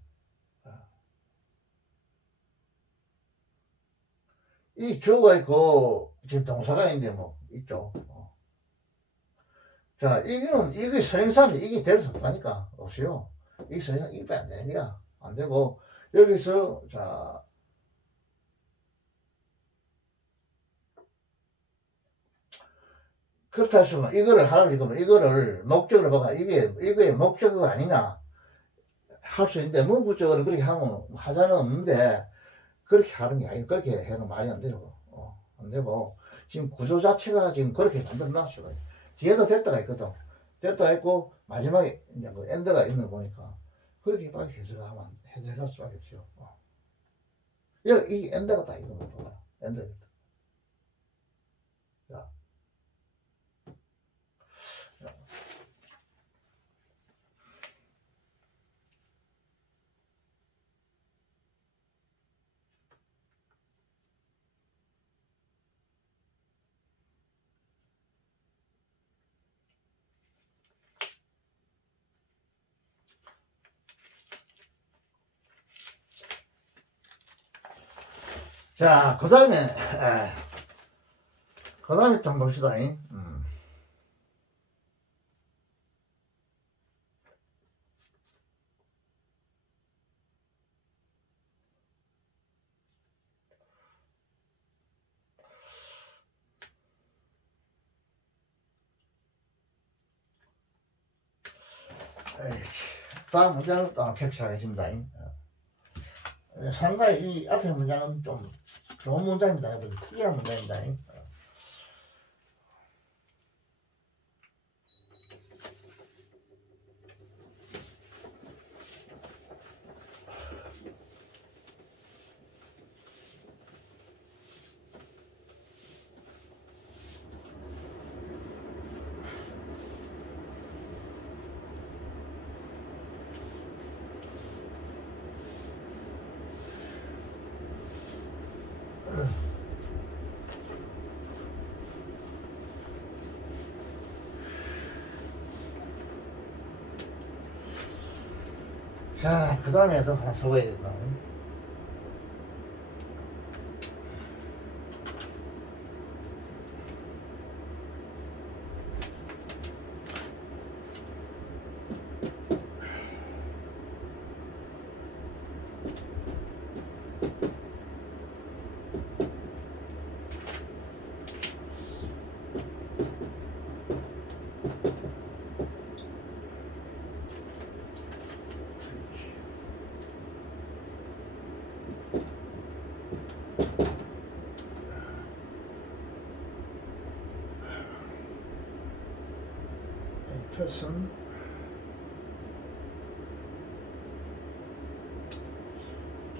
이 주어가 있고 지금 동사가 있는데 뭐 있죠. 자, 이게 선행사는 이게 될 수 없다니까. 없어요. 이게 선행사 이게 안 되는 거야. 안 되고 여기서 자 그렇다 하시면 이거를 하라고 그러면 이거를 목적으로 봐가 이게 목적어가 아니냐 할 수 있는데 문부적으로 그렇게 하면 하자는 없는데 그렇게 하는 게 아니고 그렇게 해는 말이 안 되고 안 되고 지금 구조 자체가 지금 그렇게 만들어 놨어요. 뒤에도 됐다가 있거든. 됐다 했고 마지막에 이제 그 엔드가 있는 거 보니까 그렇게 빨리 해석할 수밖에 없어요. 이 엔드가 다 이거 뭐 엔드. 자, 자, 그 다음에 좀 봅시다. 다음 문장을 또 캡처하겠습니다. 상당히 이 앞에 문장은 좀 좋은 문장입니다. 특이한 문장입니다. 자, 그 다음에도 하나 써봐야겠다. person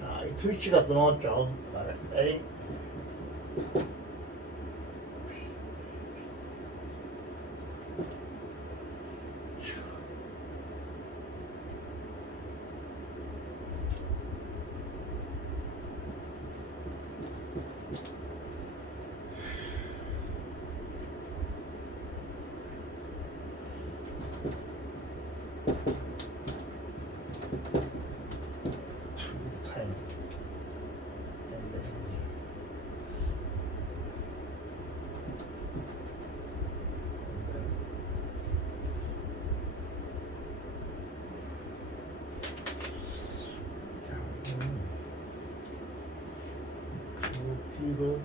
자, 이 트위치가 또 나왔죠. A time and then to give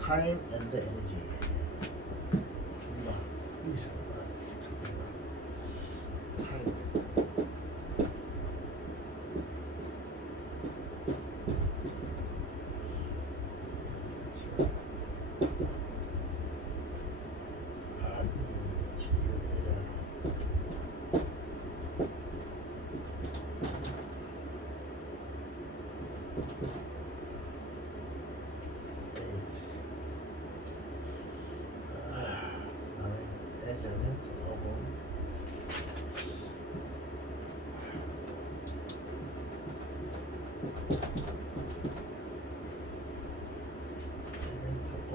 time and energy. 정말 이상하다. time.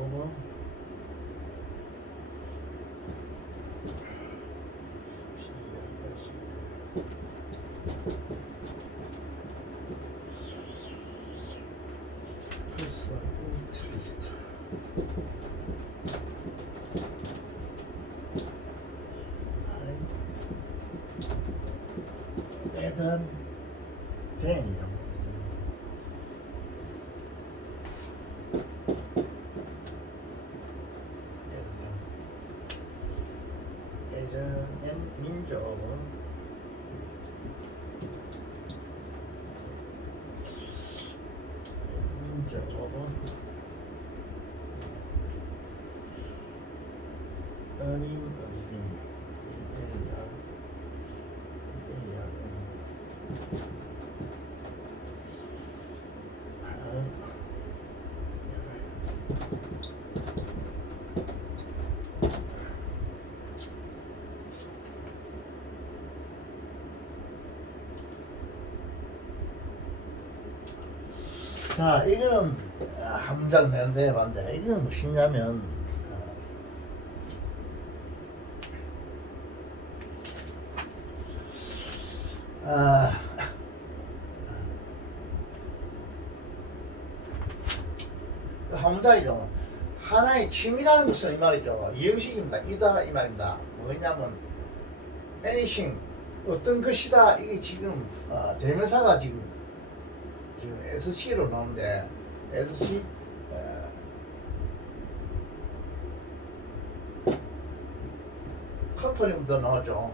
over person interest rather than 예전엔 민족 earning a living 자, 이건 한 문장 내는데 해봤는데 이건 무엇이냐면 한 문장이죠. 하나의 취미라는 것은 이 말이죠. 이형식입니다. 이다 이 말입니다. 뭐냐면 anything 어떤 것이다 이게 지금 대명사가 지금 SC로 나오는데 SC 컴퍼니부터 나왔죠.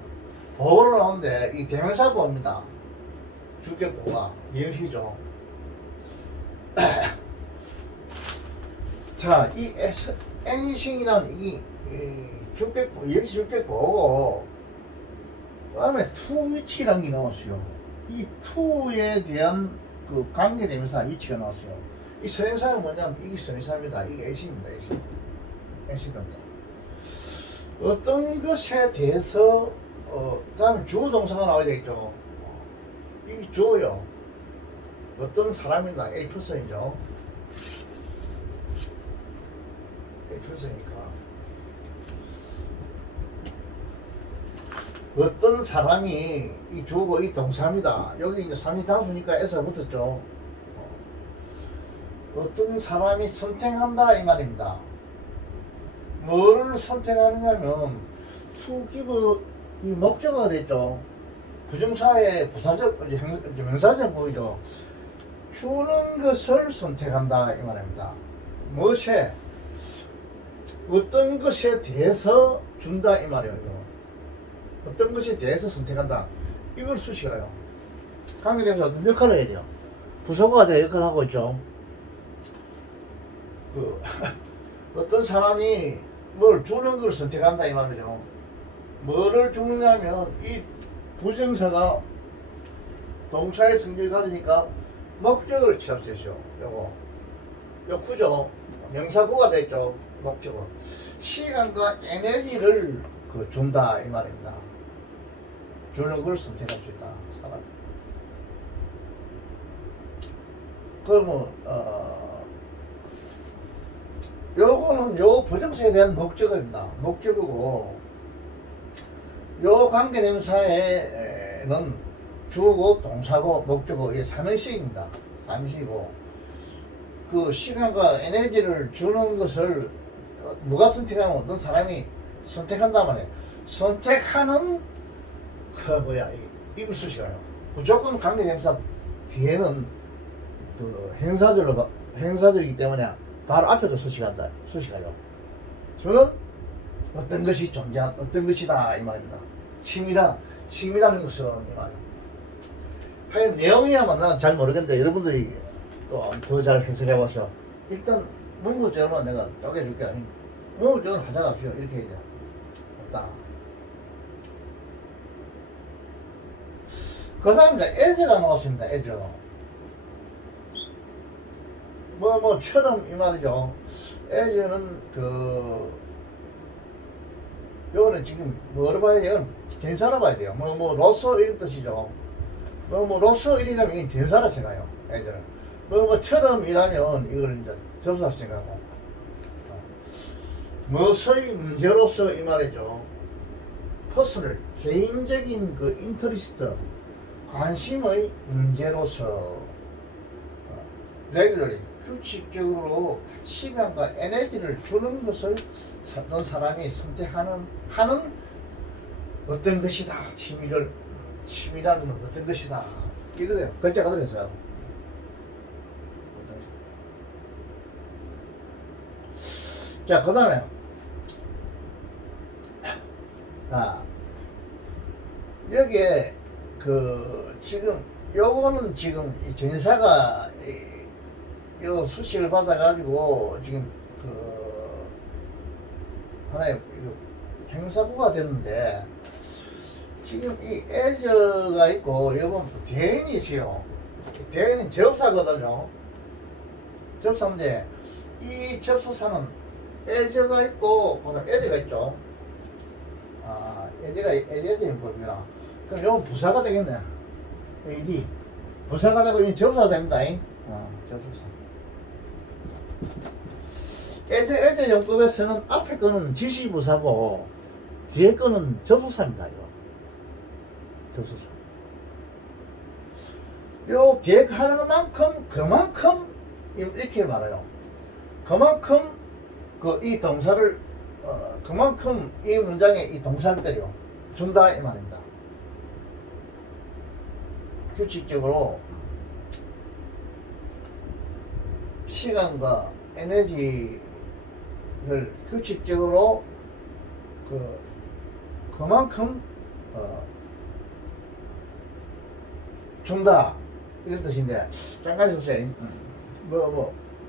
보호로 나오는데 이 대명사 보호입니다. 주격보호가 이행시죠. 자, 이 애니싱이라는 이 주격보호, 이행시 주격보호고, 그 다음에 to 위치라는 게 나왔어요. 이 to에 대한 그 관계대명사 위치가 나왔어요. 이 선행사는 뭐냐면 이게 선행사입니다. 이게 애시입니다. 애시던다. 어떤 것에 대해서 다음에 주어 동사가 나와야 되겠죠. 이게 주어요. 어떤 사람이다. A 퍼슨이죠. A 퍼슨이니까 어떤 사람이 이 주어고 이 동사입니다. 여기 이제 삼지당수니까 에서 붙었죠. 어떤 사람이 선택한다 이 말입니다. 뭐를 선택하느냐면 to give 이 목적어가 됐죠. 부정사의 부사적 명사적 보이죠. 주는 것을 선택한다 이 말입니다. 무엇에 어떤 것에 대해서 준다 이 말이에요. 어떤 것에 대해서 선택한다. 이걸 수식어요. 관계대명사 어떤 역할을 해야 돼요. 부사구가 될 역할을 하고 있죠. 어떤 사람이 뭘 주는 걸 선택한다 이 말이죠. 뭐를 주느냐면 이 부정사가 동사의 성질을 가지니까 목적을 취합시죠. 요 구조 명사구가 됐죠. 목적어 시간과 에너지를 준다 이 말입니다. 주는 걸 선택할 수 있다 사람. 그러면 요거는 요 부정사에 대한 목적어입니다. 목적어고 요 관계대명사에는 주어고 동사고 목적어 이게 삼형식입니다. 삼형식이고 그 시간과 에너지를 주는 것을 누가 선택하면 어떤 사람이 선택한단 말이에요. 선택하는 이걸 수식어요. 무조건 관계대명사 뒤에는 그 행사절이기 때문에 바로 앞에 그 수식어요. 저는 어떤 것이 존재한 어떤 것이다 이 말입니다. 침이라는 것은 이 말이에요. 하여간 내용이야만 난 잘 모르겠는데 여러분들이 또 더 잘 해석해 보셔. 일단 문구적으로 내가 쪼개줄게. 문구적으로 가져갑시오. 이렇게 해야 돼. 없다. 그 다음에 as가 나왔습니다. as. 처럼 이 말이죠. as는 요거는 지금 뭐로 봐야 돼요? 전사로 봐야 돼요. 로서 이런 뜻이죠. 로서 이라면 이게 전사로 생각해요. as는. 처럼 이라면 이걸 이제 접사로 생각하고. 무엇의 문제로서 이 말이죠. 퍼스널, 개인적인 그 인터리스트, 관심의 문제로서 레귤러리, 규칙적으로 시간과 에너지를 주는 것을 어떤 사람이 선택하는 어떤 것이다. 취미라는 건 어떤 것이다. 이거예요. 글자가 들어있어요. 자, 그 다음에 여기에 지금 요거는 지금 이 전사가 요 수식을 받아가지고 지금 하나의 행사구가 됐는데 지금 이 as가 있고 여기 대인이 있어요. 대인은 접사거든요. 접사인데 이 접수사는 as가 있고 그다음 as가 있죠. as가 뭐구나. 그럼 이건 부사가 되겠네. ad 부사가 되고 이 접사가 됩니다. 접수사. as 용법에서는 앞에 거는 지시부사고 뒤에 거는 접수사입니다. 이거 접수사. 요 뒤에 하는 그만큼 이렇게 말해요. 그만큼 이 동사를 그만큼 이 문장에 이 동사를 때려 준다 이 말입니다. 규칙적으로 시간과 에너지를 규칙적으로 그만큼 준다 이런 뜻인데 잠깐 보세요.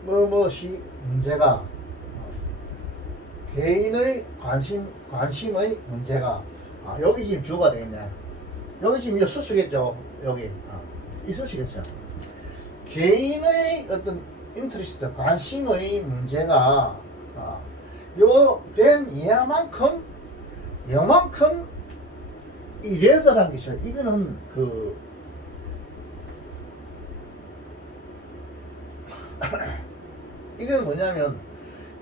무엇이 문제가 개인의 관심의 문제가 여기 지금 주어가 되겠네. 여기 지금 수수겠죠. 여기 이 수수겠죠. 개인의 어떤 인트리스트 관심의 문제가 요 된 이하만큼 요만큼 이 레더라는 게 있어요. 이거는 이건 뭐냐면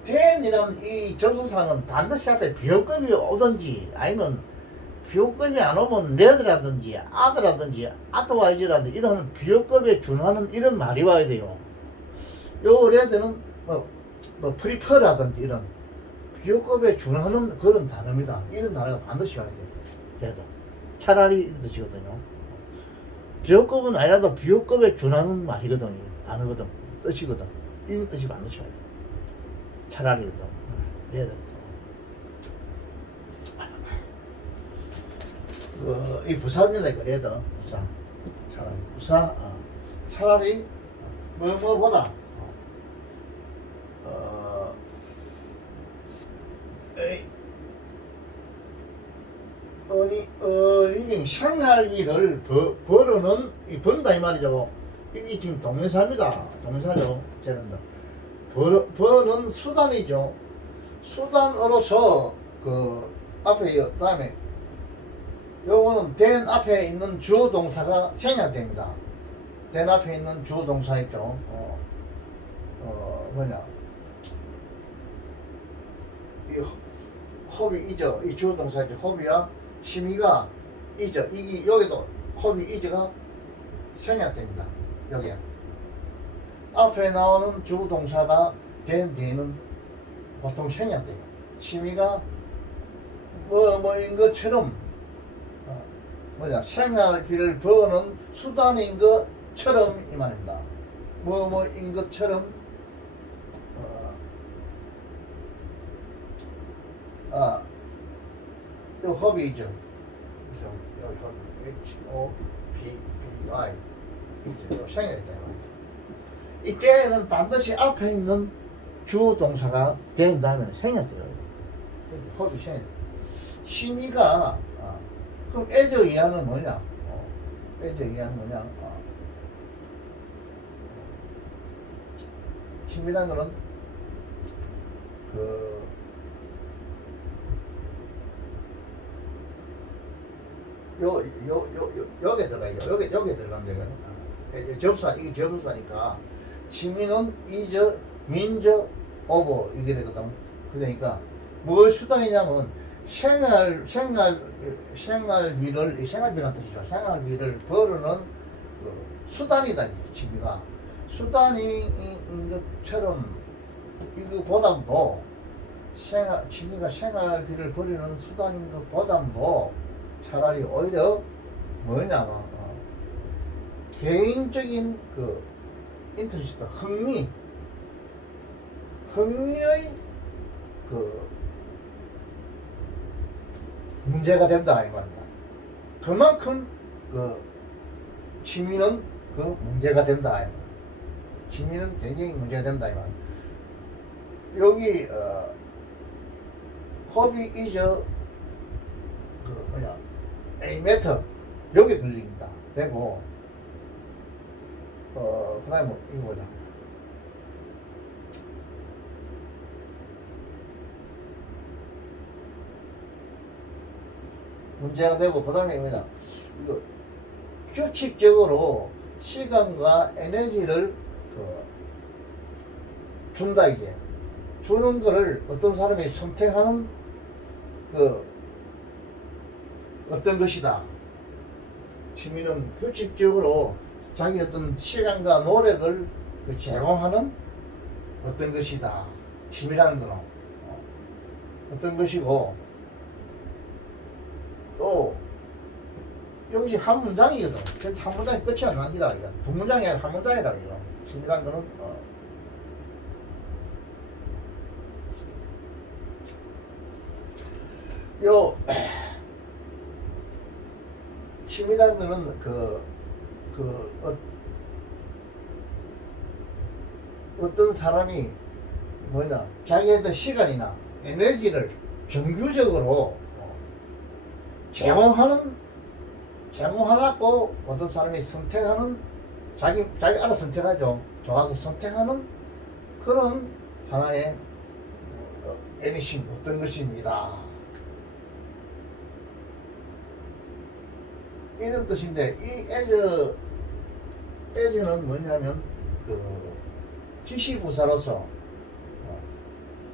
대인이라는 이 접수사는 반드시 앞에 비호급이 오든지 아니면 비호급이 안 오면 레드라든지 아드라든지 아트와이즈라든지 이런 비호급에 준하는 이런 말이 와야 돼요. 요 레드는 뭐 프리퍼라든지 이런 비호급에 준하는 그런 단어입니다. 이런 단어가 반드시 와야 돼요. 레드 차라리 이런 뜻이거든요. 비호급은 아니라도 비호급에 준하는 말이거든요. 단어거든. 뜻이거든. 이 뜻이 반드시 와야 돼요. 차라리거든. 레드부터. 이 부사입니다. 이거 레드 부사. 차라리 부사. 차라리 뭐보다 어린이 생활비를 벌어는 번다 이 말이죠. 이게 지금 동사입니다. 동사죠. 쟤는 버는 수단이죠. 수단으로서 앞에 다음에 요거는 된 앞에 있는 주어 동사가 생략됩니다. 된 앞에 있는 주어 동사 있죠. 뭐냐 이 허비 이저 이 주어 동사죠. 허비와 심의가 이저 이게 여기도 허비 이저가 생략됩니다. 여기에 앞에 나오는 주어 동사가 된 뒤에는 보통 생략돼요. 심의가 뭐인 것처럼 생활비를 버는 수단인 것처럼 이 말입니다. 뭐인 것처럼 요 허비죠. 여기 허비 H-O-B-B-Y 이죠. 생략됐다 이 말이죠. 이때는 반드시 앞에 있는 주어 동사가 된 다음에 생략돼요. 허비 생략돼요. 심의가 그럼 애저 이하는 뭐냐? 애저 이하는 뭐냐? 심의라는 거는 여기에 들어가요. 여기에 들어가면 되거든. 접사, 이게 접사니까 심의는 이저, 민저, 오버 이게 되거든. 그러니까 뭘 수단이냐면 생활비라는 뜻이죠. 생활비를 벌어는 수단이다. 취미가 수단인 것처럼 이거보다도 취미가 생활비를 벌이는 수단인 것보다도 차라리 오히려 뭐냐면 개인적인 인터레스트 흥미의 문제가 된다 이 말입니다. 그만큼 취미는 문제가 된다 이 말입니다. 취미는 굉장히 문제가 된다 이 말입니다. 여기 허비 이저 A 매터 여기 걸린다 되고 그 다음에 이거 뭐냐 문제가 되고 그 다음에 뭐냐 이거 규칙적으로 시간과 에너지를 준다 이게 주는 거를 어떤 사람이 선택하는 어떤 것이다. 취미는 규칙적으로 자기 어떤 시간과 노력을 제공하는 어떤 것이다. 취미라는 거는 어떤 것이고 또 여기 지금 한 문장이거든. 한 문장이 끝이 안 나기라 이거. 두 문장이 아니라 한 문장이라 이거. 취미라는 거는 취미라는 거는 어떤 사람이 뭐냐, 자기의 시간이나 에너지를 정규적으로 제공하라고 어떤 사람이 선택하는, 자기 알아서 선택하죠. 좋아서 선택하는 그런 하나의 애니싱 어떤 것입니다. 이런 뜻인데, 이 에즈는 뭐냐면 지시부사로서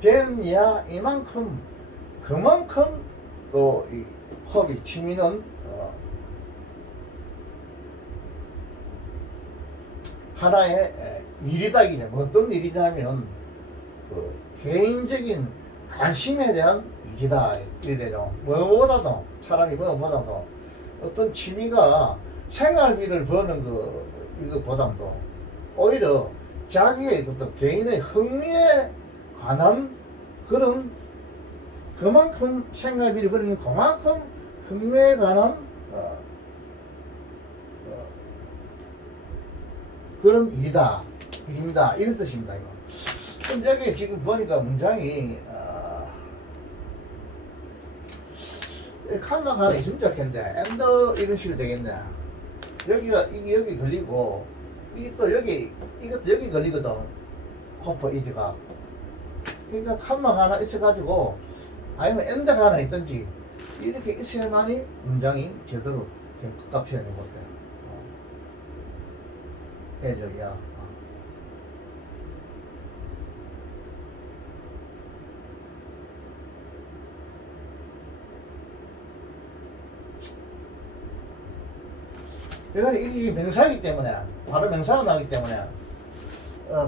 벤이야 이만큼 그만큼 또 이 허비 취미는 하나의 일이다. 이게 어떤 일이냐면 개인적인 관심에 대한 일이다. 이래 되죠. 뭐보다도 차라리 뭐보다도 어떤 취미가 생활비를 버는 이거보다도 오히려 자기의 어떤 개인의 흥미에 관한 그런, 그만큼 생활비를 버리는 그만큼 흥미에 관한 그런 일입니다. 이런 뜻입니다. 이거. 근데 여기 지금 보니까 문장이 칸막 하나 있으면 좋겠는데 엔더 이런 식으로 되겠네. 이게 여기 걸리고 이것도 여기 걸리거든. 호퍼 이즈가. 그러니까 칸막 하나 있어가지고 아니면 엔더가 하나 있든지 이렇게 있어야만이 문장이 제대로 될 것 같아요. 이것도. 저기야. 이건 이게 명사이기 때문에, 바로 명사가 나기 때문에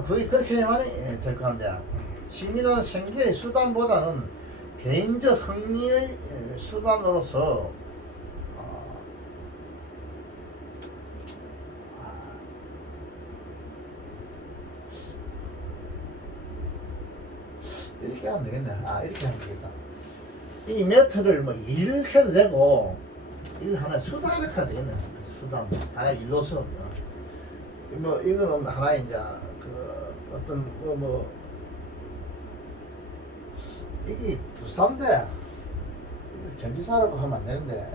그게 그렇게 해야만이 될 것 같은데, 취미는 생계의 수단보다는 개인적 흥미의 수단으로서 이렇게 하면 되겠네. 이렇게 하면 되겠다. 이 메터를 뭐 이렇게 해도 되고, 이걸 하나 수단 이렇게 해도 되겠네. 수단. 하나의 일로서. 이거는 하나의 이제, 어떤, 이게 부사인데, 전지사라고 하면 안 되는데,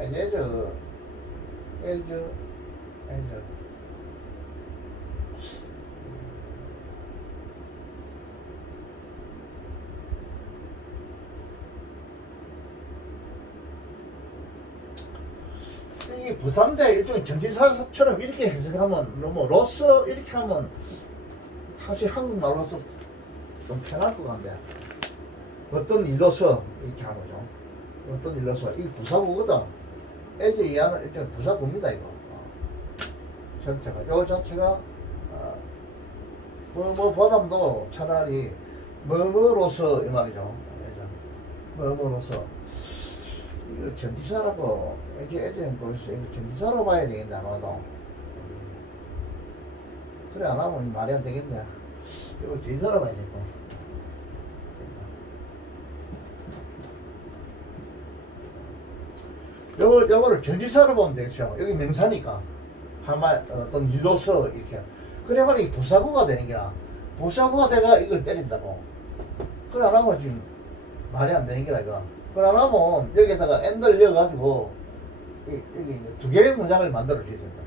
이 부사인데 일종의 전지사처럼 이렇게 해석하면 너무 로서 이렇게 하면 사실 한국말로서 좀 편할 것 같은데, 어떤 일로서 이렇게 하는 거죠. 어떤 일로서. 이 부사구거든. 애제 이하는 일종의 부사구입니다. 이거 전체가, 요 자체가 보담도 차라리 뭐뭐로서 이 말이죠. 뭐뭐로서. 이거 전지사라고 애제 보였어요. 이거 전지사로 봐야 되겠네. 아마도. 그래 안 하면 말이 안 되겠네. 이거 전지사로 봐야 되고. 요거를 전지사로 보면 되겠죠. 여기 명사니까 한말 어떤 일로서 이렇게. 그래야만 이 부사구가 되는 게라. 부사구가 돼가 이걸 때린다고. 그래 안 하면 지금 말이 안 되는 게라 이거. 그래 안 하면 여기에다가 엔더를 넣어가지고 여기 두 개의 문장을 만들어 줘야 된다.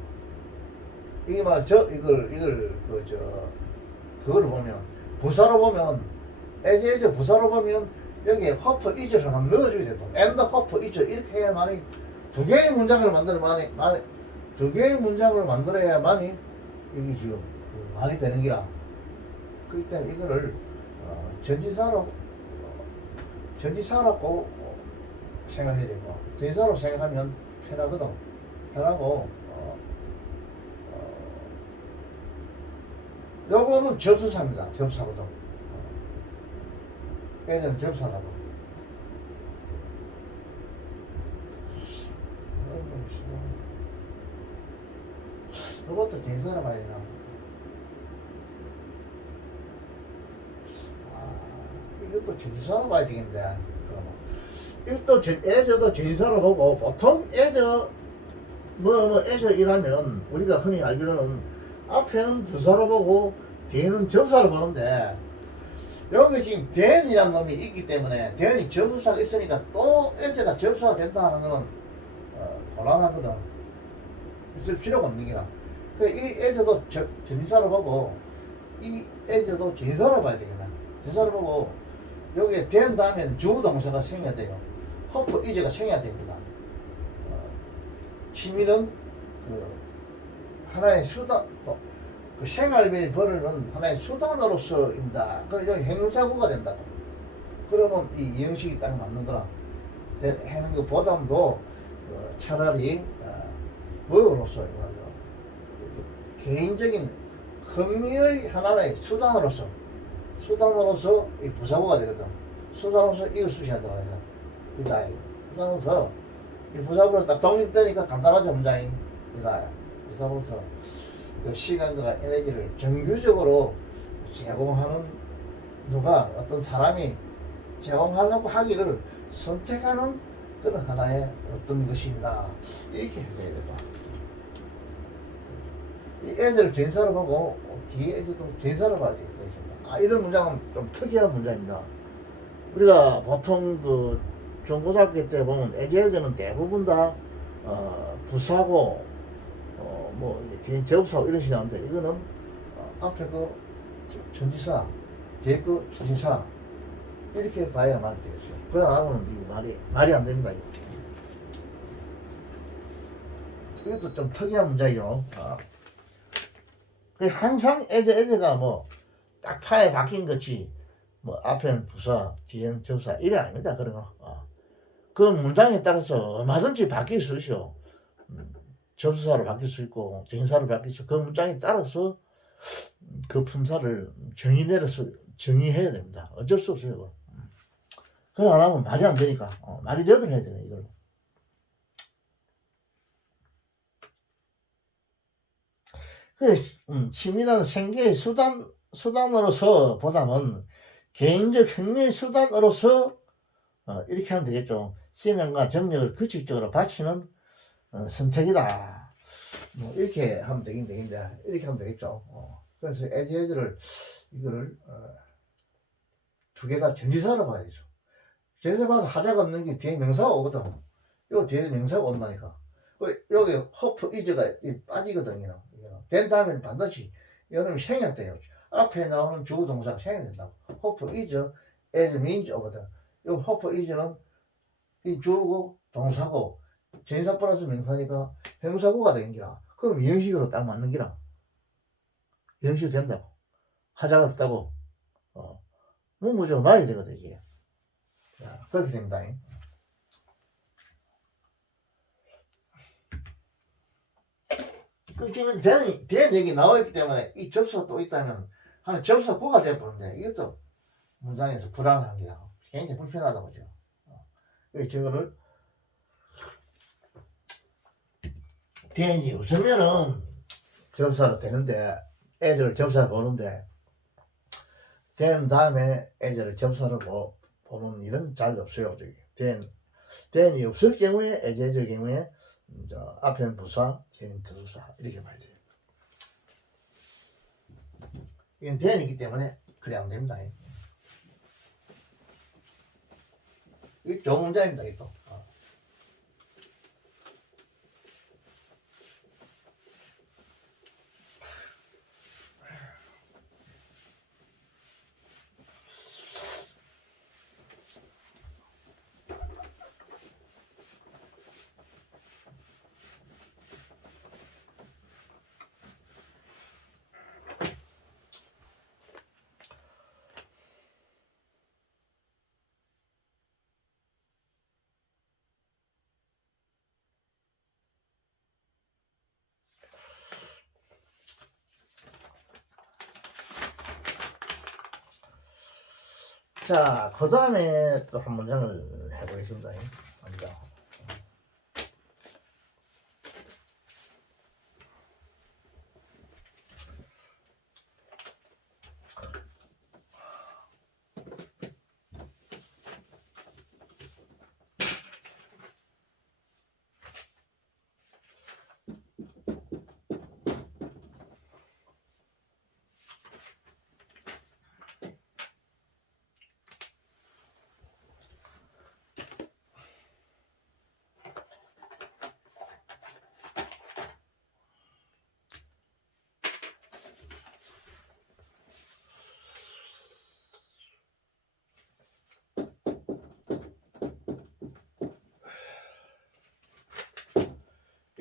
이게 말 그거를 보면 부사로 보면 에제 부사로 보면 여기에 허퍼 이즈를 하나 넣어줘야 된다. 엔더 허퍼 이즈 이렇게 해야만이 두 개의 문장을 두 개의 문장을 만들어야만이 여기 지금 말이 되는 기라. 그렇기 때문에 이거를 전지사라고 생각해야 되고, 전지사로 생각하면 편하거든. 편하고 요거는 접수사입니다. 접사거든. 예전 접사라고. 이것도 전지사로 봐야 되나? 이것도 전지사로 봐야 되겠는데. 이것도 애저도 전지사로 보고, 보통 애저 애저 일하면 우리가 흔히 알기로는 앞에는 부사로 보고 뒤에는 접사로 보는데 여기 지금 대현이라는 놈이 있기 때문에 대현이 접사가 있으니까 또 애저가 접사가 된다 하는 거는 곤란하거든. 있을 필요가 없는 게라. 이 애저도 전사로 보고 이 애저도 진사로 봐야 되겠나. 진사로 보고 여기에 된 다음에는 주동사가 생겨야 돼요. 허프 이제가 생겨야 됩니다. 취미는 그 하나의 수단, 또 그 생활비를 벌이는 하나의 수단으로서입니다. 그래서 여기 행사구가 된다고. 그러면 이 영식이 딱 맞는 거라. 하는 것보다도 차라리 뭐로서 개인적인 흥미의 하나의 수단으로서 이 부사구가 되거든. 수단으로서 이걸 쓰셔야 된다. 이다. 부사구로서 이 부사구로서 딱 독립되니까 간단하죠, 문장이. 이다. 부사구로서 그 시간과 에너지를 정규적으로 제공하는 누가 어떤 사람이 제공하려고 하기를 선택하는 그런 하나의 어떤 것입니다. 이렇게 해야 되겠다. 이 애들 전사로 보고 뒤에 애들도 전사로 봐야 되겠다. 이런 문장은 좀 특이한 문장입니다. 우리가 보통 그 중고등학교 때 보면 애제는 대부분 다 부사고 뒤에 접사고 이런 식이 나오는데 이거는 앞에 그 전지사 뒤에 그 주지사 이렇게 봐야 말이 되겠죠. 그러면 이거 말이 안 됩니다. 이것도 좀 특이한 문제죠. 항상 애제가 딱 파에 박힌 것이 앞에는 부사, 뒤에는 접사 이래 아닙니다. 그런 거. 그 문장에 따라서 얼마든지 바뀔 수 있어요. 접수사로 바뀔 수 있고 정의사로 바뀔 수 있고 그 문장에 따라서 그 품사를 정의해야 됩니다. 어쩔 수 없어요. 그거 안 하면 말이 안 되니까 말이 되도록 해야 돼요. 이걸. 취미는 생계의 수단으로서 보다는 개인적 흥미의 수단으로서 이렇게 하면 되겠죠. 시간과 정력을 규칙적으로 바치는 선택이다. 이렇게 하면 되겠는데 이렇게 하면 되겠죠. 그래서 에즈를 이거를 두 개 다 전지사로 봐야 되죠. 전지사 봐도 하자가 없는 게 뒤에 명사가 오거든. 요 뒤에 명사가 온다니까. 여기 호프 이즈가 빠지거든요. 된 다음에는 반드시 이거는 생략돼요. 앞에 나오는 주어 동사가 생략된다고. 호프 이즈 as means 오거든. 요 호프 이즈는 이 주어고 동사고 전사 플러스 명사니까 형사구가 되는기라. 그럼 이형식으로 딱 맞는 기라. 이형식으로 된다고. 하자가 없다고. 무조건 놔야 되거든, 이게. 자, 그렇게 됩니다. 그 지금 된 얘기 나와있기 때문에 이 접수가 또 있다면 하는 접수구가 되어버리는데 이것도 문장에서 불안한 기라. 굉장히 불편하다고 보죠. 저거를 대인이 웃으면은 접사로 되는데 애들을 접사로 보는데 된 다음에 애들을 접사로 보는 일은 잘 없어요. 저기 대인이 없을 경우에 애제적 경우에 앞에는 부사, 뒤에는 부사 이렇게 봐야 돼요. 이건 대인이기 때문에 그래 안 됩니다. 이게 좋은 문제입니다. 이거. 자, 그 다음에 또 한 문장을 해보겠습니다. 먼저.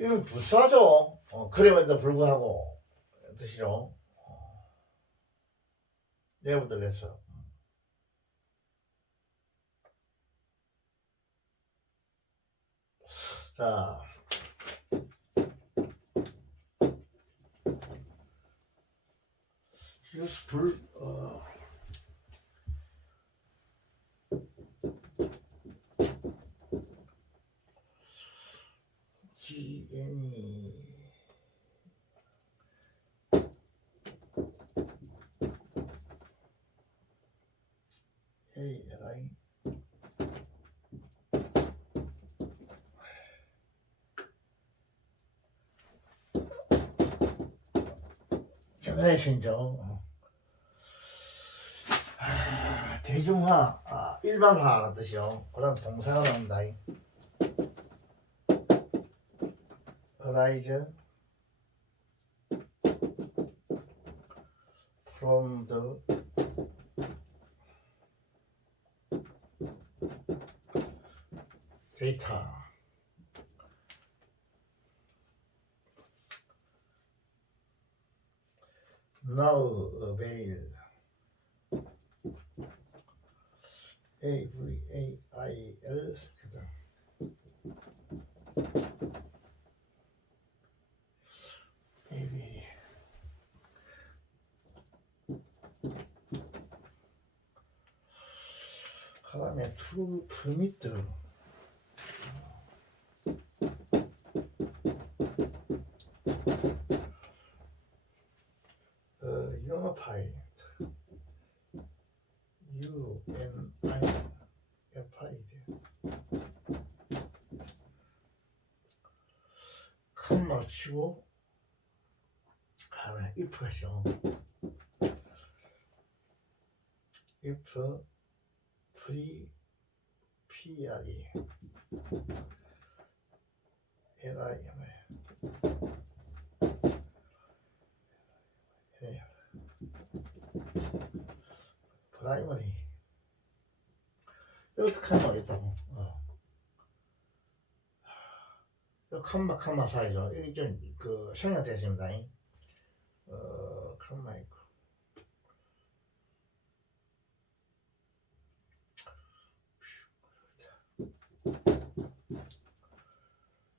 이건 불사죠. 그럼에도 불구하고 뜻이죠. nevertheless. 자, 이거 GN이 ALI 제너레이션이죠. 대중화, 일반화라는 뜻이요. 그 다음 동사가 나온다. arise from the data. now avail AVAIL AVAIL 그 다음에 to permit unify 컴마 치고 가면 if죠. if pre pre li 프라이머리 어떻게 하면 알겠다고. 컴마 사이죠. 이게 좀그 생략되었습니다. 컴마 있고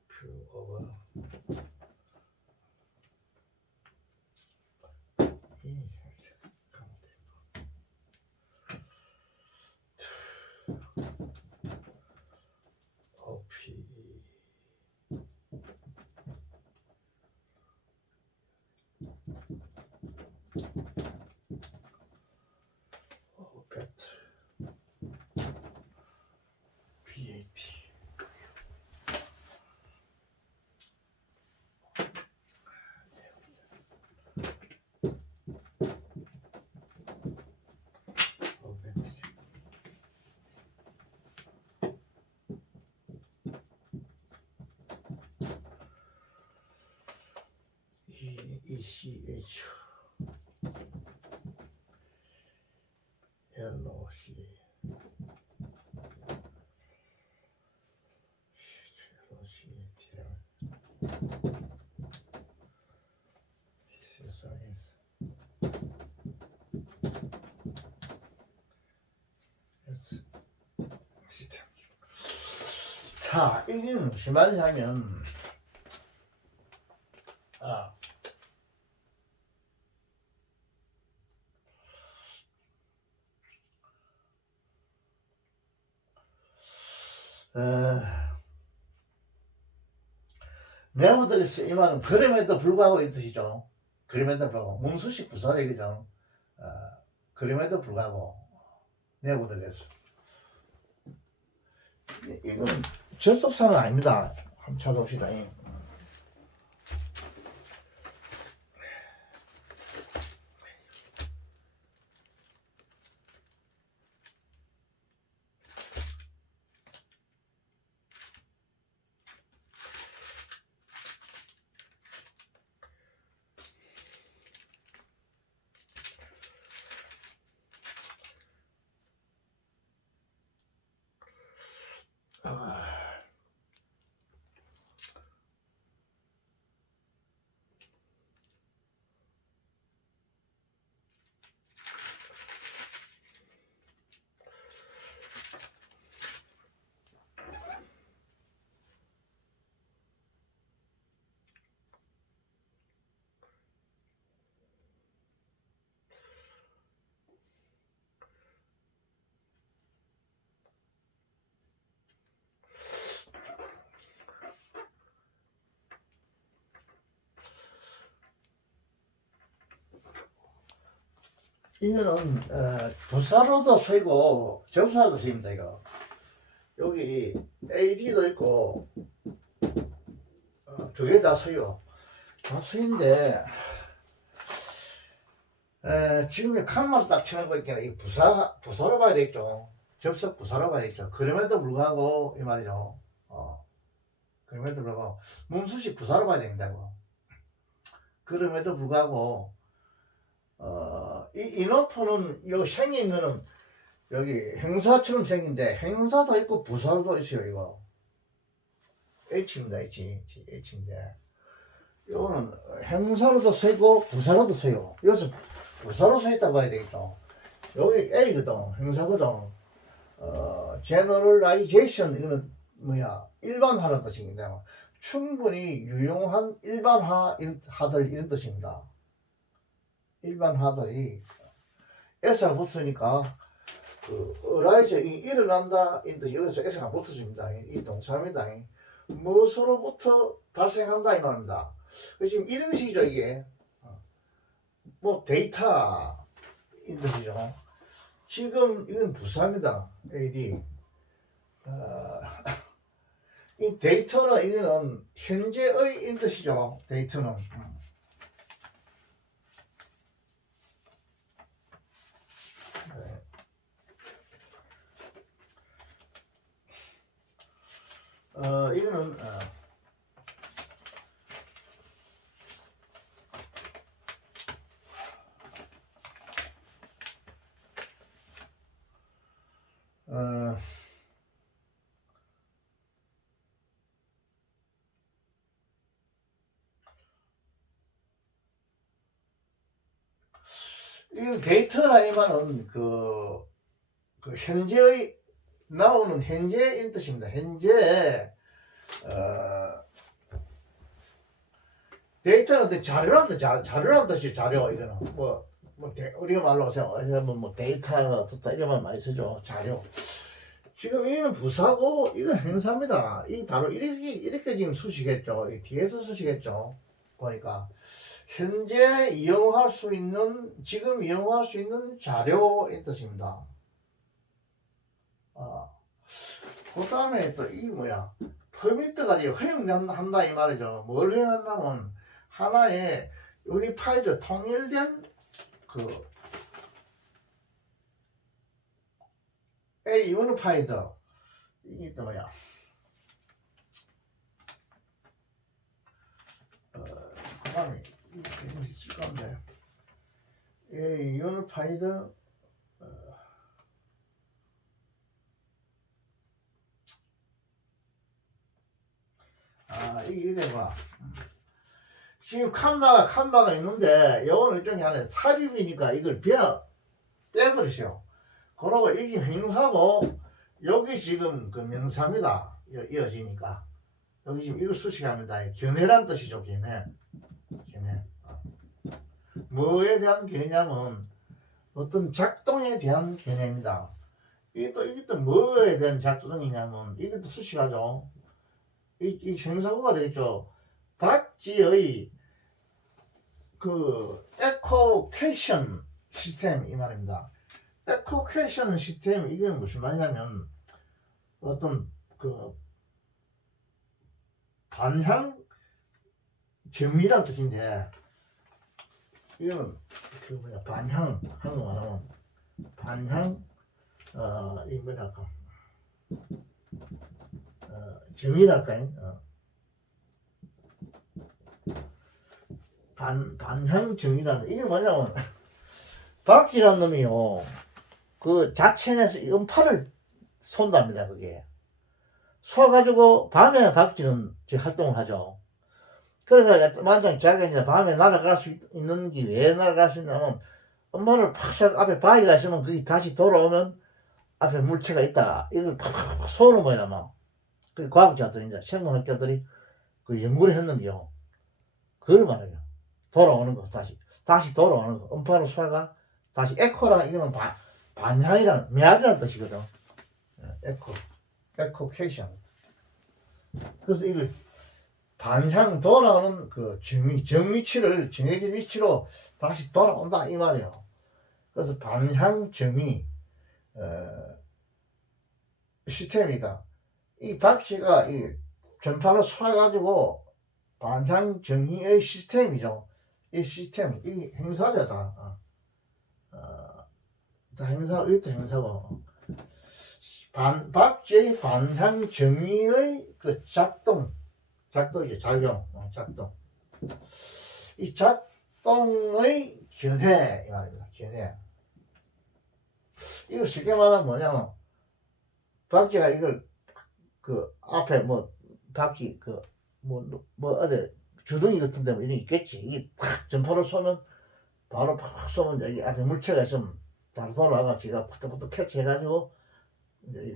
뷰 오버 ECH LOC 자, 이게 무슨 말이냐면 nevertheless 이 말은 그럼에도 불구하고 이 뜻이죠. 그럼에도 불구하고 문수식 부사가 이거죠. 그럼에도 불구하고 nevertheless 이건 접속사는 아닙니다. 한번 찾아봅시다. 이거는 부사로도 쓰이고 접사로도 쓰입니다. 이거 여기 AD도 있고 두 개 다 써요. 다 쓰인데 지금 칸만 딱 쳐놓고 있기는 이 부사로 봐야 되겠죠. 접속 부사로 봐야 되겠죠. 그럼에도 불구하고 이 말이죠. 그럼에도 불구하고 문수식 부사로 봐야 됩니다. 이거. 그럼에도 불구하고 이 인오프는 요 생긴 거는 여기 행사처럼 생긴데 행사도 있고 부사도 있어요. 이거 H입니다. H인데 요거는 행사로도 쓰이고 부사로도 쓰여요. 여기서 부사로 쓰였다 봐야 되겠죠. 여기 A거든. 행사거든. generalization 이거는 뭐야 일반화라는 뜻인데 충분히 유용한 일반화들 이런 뜻입니다. 일반화들이 S가 붙으니까 arise 일어난다 인데 여기서 S가 붙어줍니다. 이 동사입니다. 무엇으로부터 발생한다 이 말입니다. 지금 이런 식이죠 이게. 뭐 데이터 인 뜻이죠. 지금 이건 부사입니다. AD. 이 데이터는 이거는 현재의 인 뜻이죠. 데이터는. 이거는 이 데이터라이만은 그 현재의 나오는 현재인 뜻입니다. 현재 데이터는 자료란 뜻이 자료 이거는 우리가 말로 뭐 데이터가 듣다 이런 많이 쓰죠. 자료. 지금 이거는 부사고 이건 행사입니다. 이 바로 이렇게 지금 수식했죠. 뒤에서 수식했죠. 보니까 현재 이용할 수 있는 지금 이용할 수 있는 자료인 뜻입니다. 그 다음에 또 이 뭐야 퍼미트가 허용한다 이 말이죠. 뭘 허용한다면 하나의 유니파이드 통일된 그 A 유니파이드 이게 또 뭐야 그 다음에 이게 있을 건데 A 유니파이드 이게 봐. 지금 칸마가 있는데 이거는 일종의 하나의 삽입이니까 이걸 빼버리세요. 그러고 이게 행사고 여기 지금 그 명사입니다. 이어지니까 여기 지금 이걸 수식합니다. 견해란 뜻이죠. 견해. 뭐에 대한 견해냐면 어떤 작동에 대한 견해입니다. 이게 또 뭐에 대한 작동이냐면 이것도 수식하죠. 이 행사구가 되겠죠. 박쥐의 그 에코케이션 시스템 이 말입니다. 에코케이션 시스템 이건 무슨 말이냐면 어떤 그 반향 점이란 뜻인데 이거는 그 뭐냐 반향 한국어 말하면 반향 이 뭐랄까 정의랄까 반향 정의라는 이게 뭐냐면 박쥐라는 놈이요 그 자체 내에서 음파를 쏜답니다. 그게 쏘가지고 밤에 박쥐는 활동을 하죠. 그래서 만장 자기가 이제 밤에 날아갈 수 있는 게 왜 날아갈 수 있냐면 음파를 팍 앞에 바위가 있으면 그게 다시 돌아오면 앞에 물체가 있다 이걸 팍 쏘는 거야 막. 그 과학자들이 이제 생물학자들이 그 연구를 했는데요. 그걸 말해요. 돌아오는 거 다시 돌아오는 거. 음파로 쏴가 다시 에코랑 이거는 반향이란 메아리라는 뜻이거든. 에코케이션. 그래서 이걸 반향 돌아오는 그 정위치를 정해진 위치로 다시 돌아온다 이 말이에요. 그래서 반향 정의 시스템이가 이 박쥐가 이 전파를 쏴가지고 반향 정의의 시스템이죠. 이 시스템, 이 행사자다. 이것도 행사고. 박쥐의 반향 정의의 그 작동이죠. 작동. 이 작동의 견해, 이 말입니다. 견해. 이걸 쉽게 말하면 뭐냐면, 박쥐가 이걸, 앞에 박쥐, 어디, 주둥이 같은 데 이런 게 있겠지. 이게 팍 전파를 쏘면, 바로 팍 쏘면, 여기 앞에 물체가 있으면, 바로 돌아가, 지가 부탁부탁 캐치해가지고,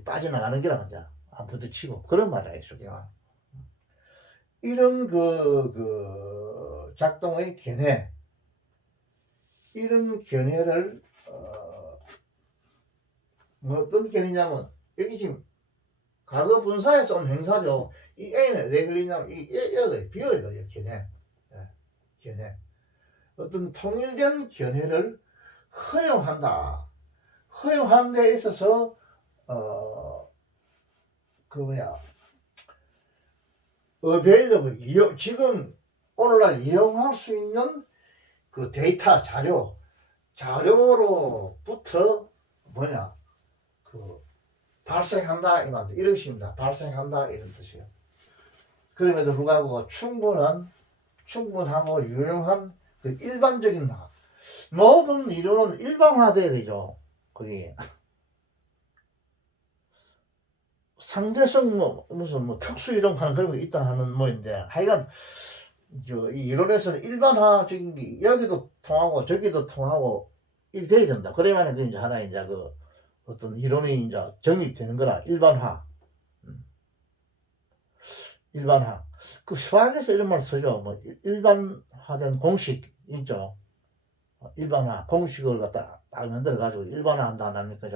빠져나가는 게라, 이제. 안 부딪히고. 그런 말이야, 쉽게 말하면. 이런 작동의 견해, 이런 견해를 어떤 견해냐면 여기 지금 과거 분사에서 온 행사죠. 이 A는 왜 걸리냐면 이 여기 비어요, 견해. 견해. 어떤 통일된 견해를 허용한다. 허용하는 데 있어서 available, 지금 오늘날 이용할 수 있는 그 데이터 자료로부터 발생한다 이 말입니다. 이런 식입니다. 발생한다 이런 뜻이에요. 그럼에도 불구하고 충분하고 유용한 그 일반적인 모든 이론은 일반화돼야 되죠. 그게 상대성 무슨 특수 이론하는 그런 거 있다 하는 뭐인데 하여간 이 이론에서는 일반화적인 게 여기도 통하고 저기도 통하고 이렇게 돼야 된다. 그래야만 그 이제 하나 이제 어떤 이론이 이제 정립되는 거라. 일반화. 그 수학에서 이런 말 쓰죠. 일반화된 공식 있죠. 일반화 공식을 갖다 딱 만들어 가지고 일반화한다 안 합니까?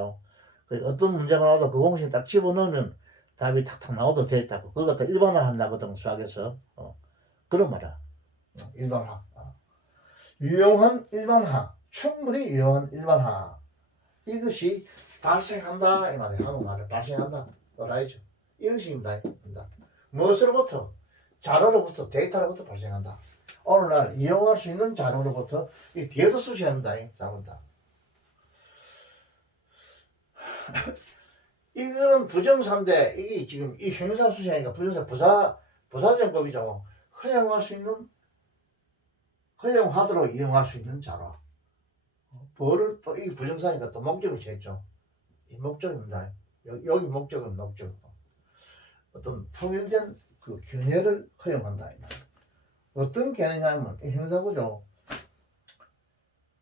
어떤 문제가 나와도 그 공식에 딱 집어넣으면 답이 탁탁 나와도 되겠다고. 그걸 갖다 일반화한다거든, 수학에서. 그런 말이야. 일반화. 유용한 일반화. 충분히 유용한 일반화. 이것이 발생한다 이 말이에요. 한국말을 발생한다. 알아야죠. 이런 식입니다. 무엇으로부터? 자료로부터, 데이터로부터 발생한다. 오늘날 이용할 수 있는 자료로부터 이 뒤에서 수시합니다. 자료다. 이거는 부정사인데 이게 지금 이 형용사 수시하니까 부사정법이죠. 허용하도록 이용할 수 있는 자료. 뭐를 또 이 부정사니까 또 목적을 취했죠. 이 목적입니다. 여기 목적은 목적. 어떤 통일된 그 견해를 허용한다. 어떤 견해냐면 이 형사구조.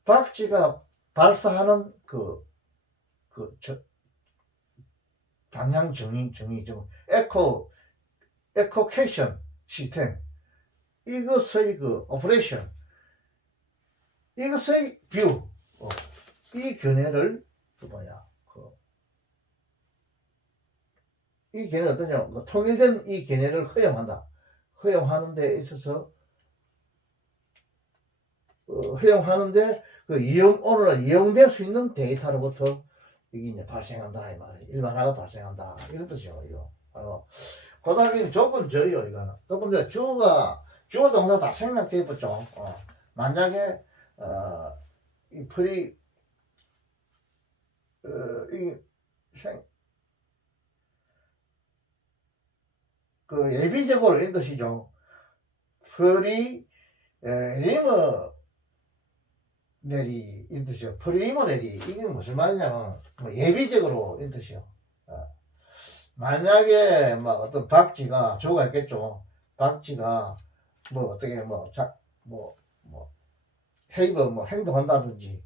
박쥐가 발사하는 방향 정의 에코케이션 시스템, 이것의 오퍼레이션, 이것의 뷰, 이 견해를 이 견해는 어떠냐? 통일된 이 견해를 허용한다. 허용하는 데 있어서 허용하는데 오늘날 이용될 수 있는 데이터로부터 이게 이제 발생한다 이 말이에요. 일반화가 발생한다 이런 뜻이에요. 이거. 그다음에 조건절이요. 이거는 조건절 주어 동사 다 생략돼 있죠. 만약에 이 풀이 예비적으로 이런 뜻이죠. 프리리머네리 이런 뜻이요. 프리리머네리 이게 무슨 말이냐면 예비적으로 이런 뜻이요. 만약에 어떤 박쥐가 주어가 있겠죠. 박쥐가 어떻게 헤이버 행동한다든지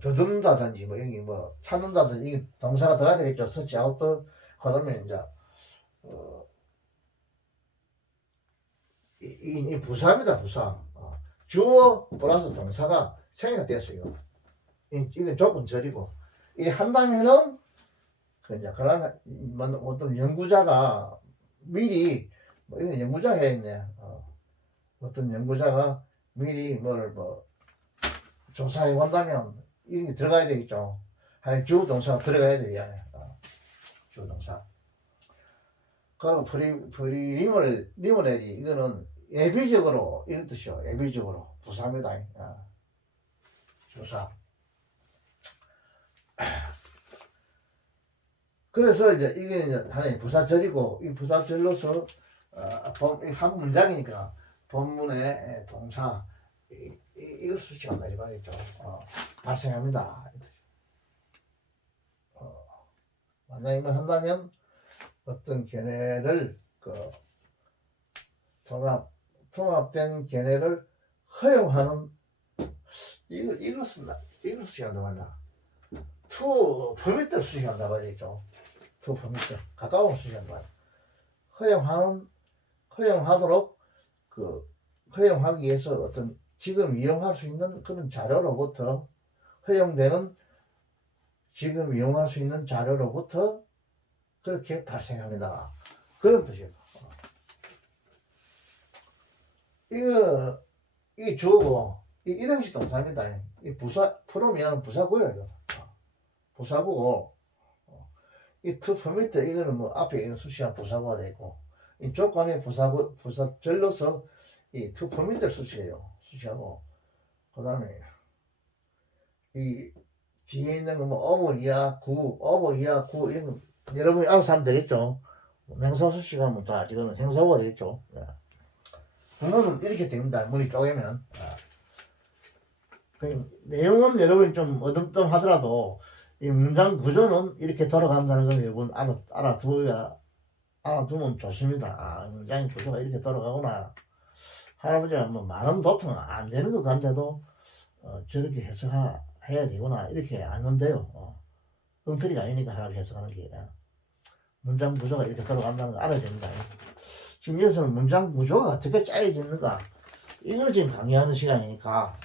더듬다든지 이런 게 찾는다든지 이게 동사가 들어가야 되겠죠. 서치 아웃도 그러면 이제 이 부사입니다. 부사. 주어 플러스 동사가 생략됐어요. 이건 조건절이고 이 한다면은 그러나 어떤 연구자가 미리 이건 연구자가 했네. 어떤 연구자가 미리 조사해 본다면 이게 들어가야 되겠죠. 한 주동사가 들어가야 돼, 이 안에. 주동사. 그리고 리모렐이 이거는 예비적으로 이런 뜻이요. 예비적으로 부사입니다. 조사. 그래서 이제 이게 이제 하나의 부사절이고 이 부사절로서 한 문장이니까 본문의 동사 이걸 수식한다 이 말이죠. 발생합니다. 만약에 한다면 어떤 견해를 통합된 견해를 허용하는 이걸 수식한다 말이야. 투 퍼미트를 수식한다 말이죠. 투 퍼미트 가까운 수식한다 말이야. 허용하도록 허용하기 위해서 어떤 지금 이용할 수 있는 그런 자료로부터 허용되는 지금 이용할 수 있는 자료로부터 그렇게 발생합니다. 그런 뜻이에요. 이 주어고 이 일형식 동사입니다. 이 풀으면 부사구예요. 부사구고 이 to permit 이거는 뭐 앞에 있는 수식한 부사구가 되고 이 조건의 부사절로서 이 to permit를 수식하고 그 다음에 이 뒤에 있는 거 뭐 of 이하 구 이런 거 여러분이 알아서 하면 되겠죠. 명사 수식하면 다 이거는 형사구가 되겠죠. 그거는 이렇게 됩니다. 문이 쪼개면. 내용은 여러분이 좀 어둠뜸하더라도 이 문장 구조는 이렇게 돌아간다는 걸 여러분 알아두면 좋습니다. 문장의 구조가 이렇게 돌아가구나. 할아버지가 뭐 많은 도통 안 되는 것 같은데도 저렇게 해석해야 되구나. 이렇게 알면 돼요. 엉터리가 아니니까 할아버지 해석하는 게. 문장 구조가 이렇게 돌아간다는 걸 알아야 됩니다. 지금 여기서는 문장 구조가 어떻게 짜여지는가. 이걸 지금 강의하는 시간이니까.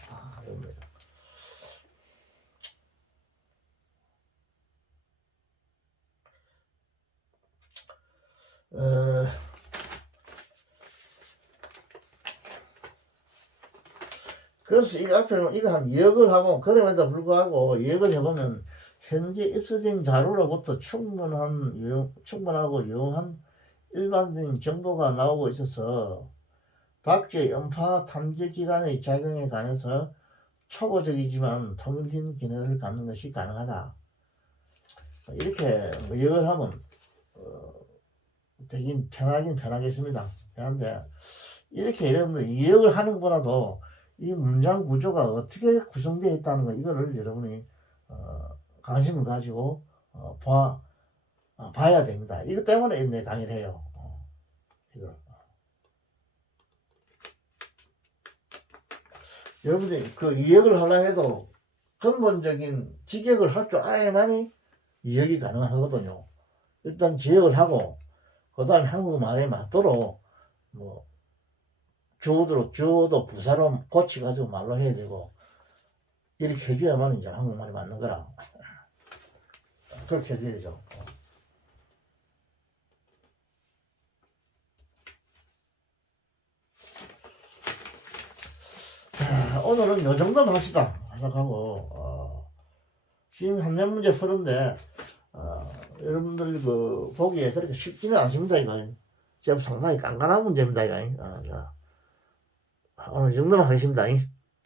그래서 이 앞에는 이거 한 이역을 하고 그럼에도 불구하고 이역을 해보면 현재 입수된 자료로부터 충분하고 유용한 일반적인 정보가 나오고 있어서 박제 연파 탐지 기관의 작용에 관해서 초보적이지만 통일된 기능을 갖는 것이 가능하다. 이렇게 이역을 하면 되긴 편하긴 편하겠습니다. 편한데 이렇게 여러분들 이역을 하는 것보다도 이 문장 구조가 어떻게 구성되어 있다는 거 이거를 여러분이 관심을 가지고 봐야 됩니다. 이것 때문에 내 강의를 해요. 이거. 여러분들이 그 이역을 하려 해도 근본적인 직역을 할 줄 알아야만이 이역이 가능하거든요. 일단 지역을 하고 그 다음에 한국말에 맞도록 뭐 주어도 부사로 고치가지고 말로 해야 되고 이렇게 해줘야만 이제 한국말이 맞는 거라. 그렇게 해줘야죠. 자, 오늘은 요 정도만 합시다. 하고 지금 한 몇 문제 푸는데 여러분들 보기에 그렇게 쉽지는 않습니다. 이거 지금 상당히 깐깐한 문제입니다. 이거 오늘 이 정도만 하겠습니다.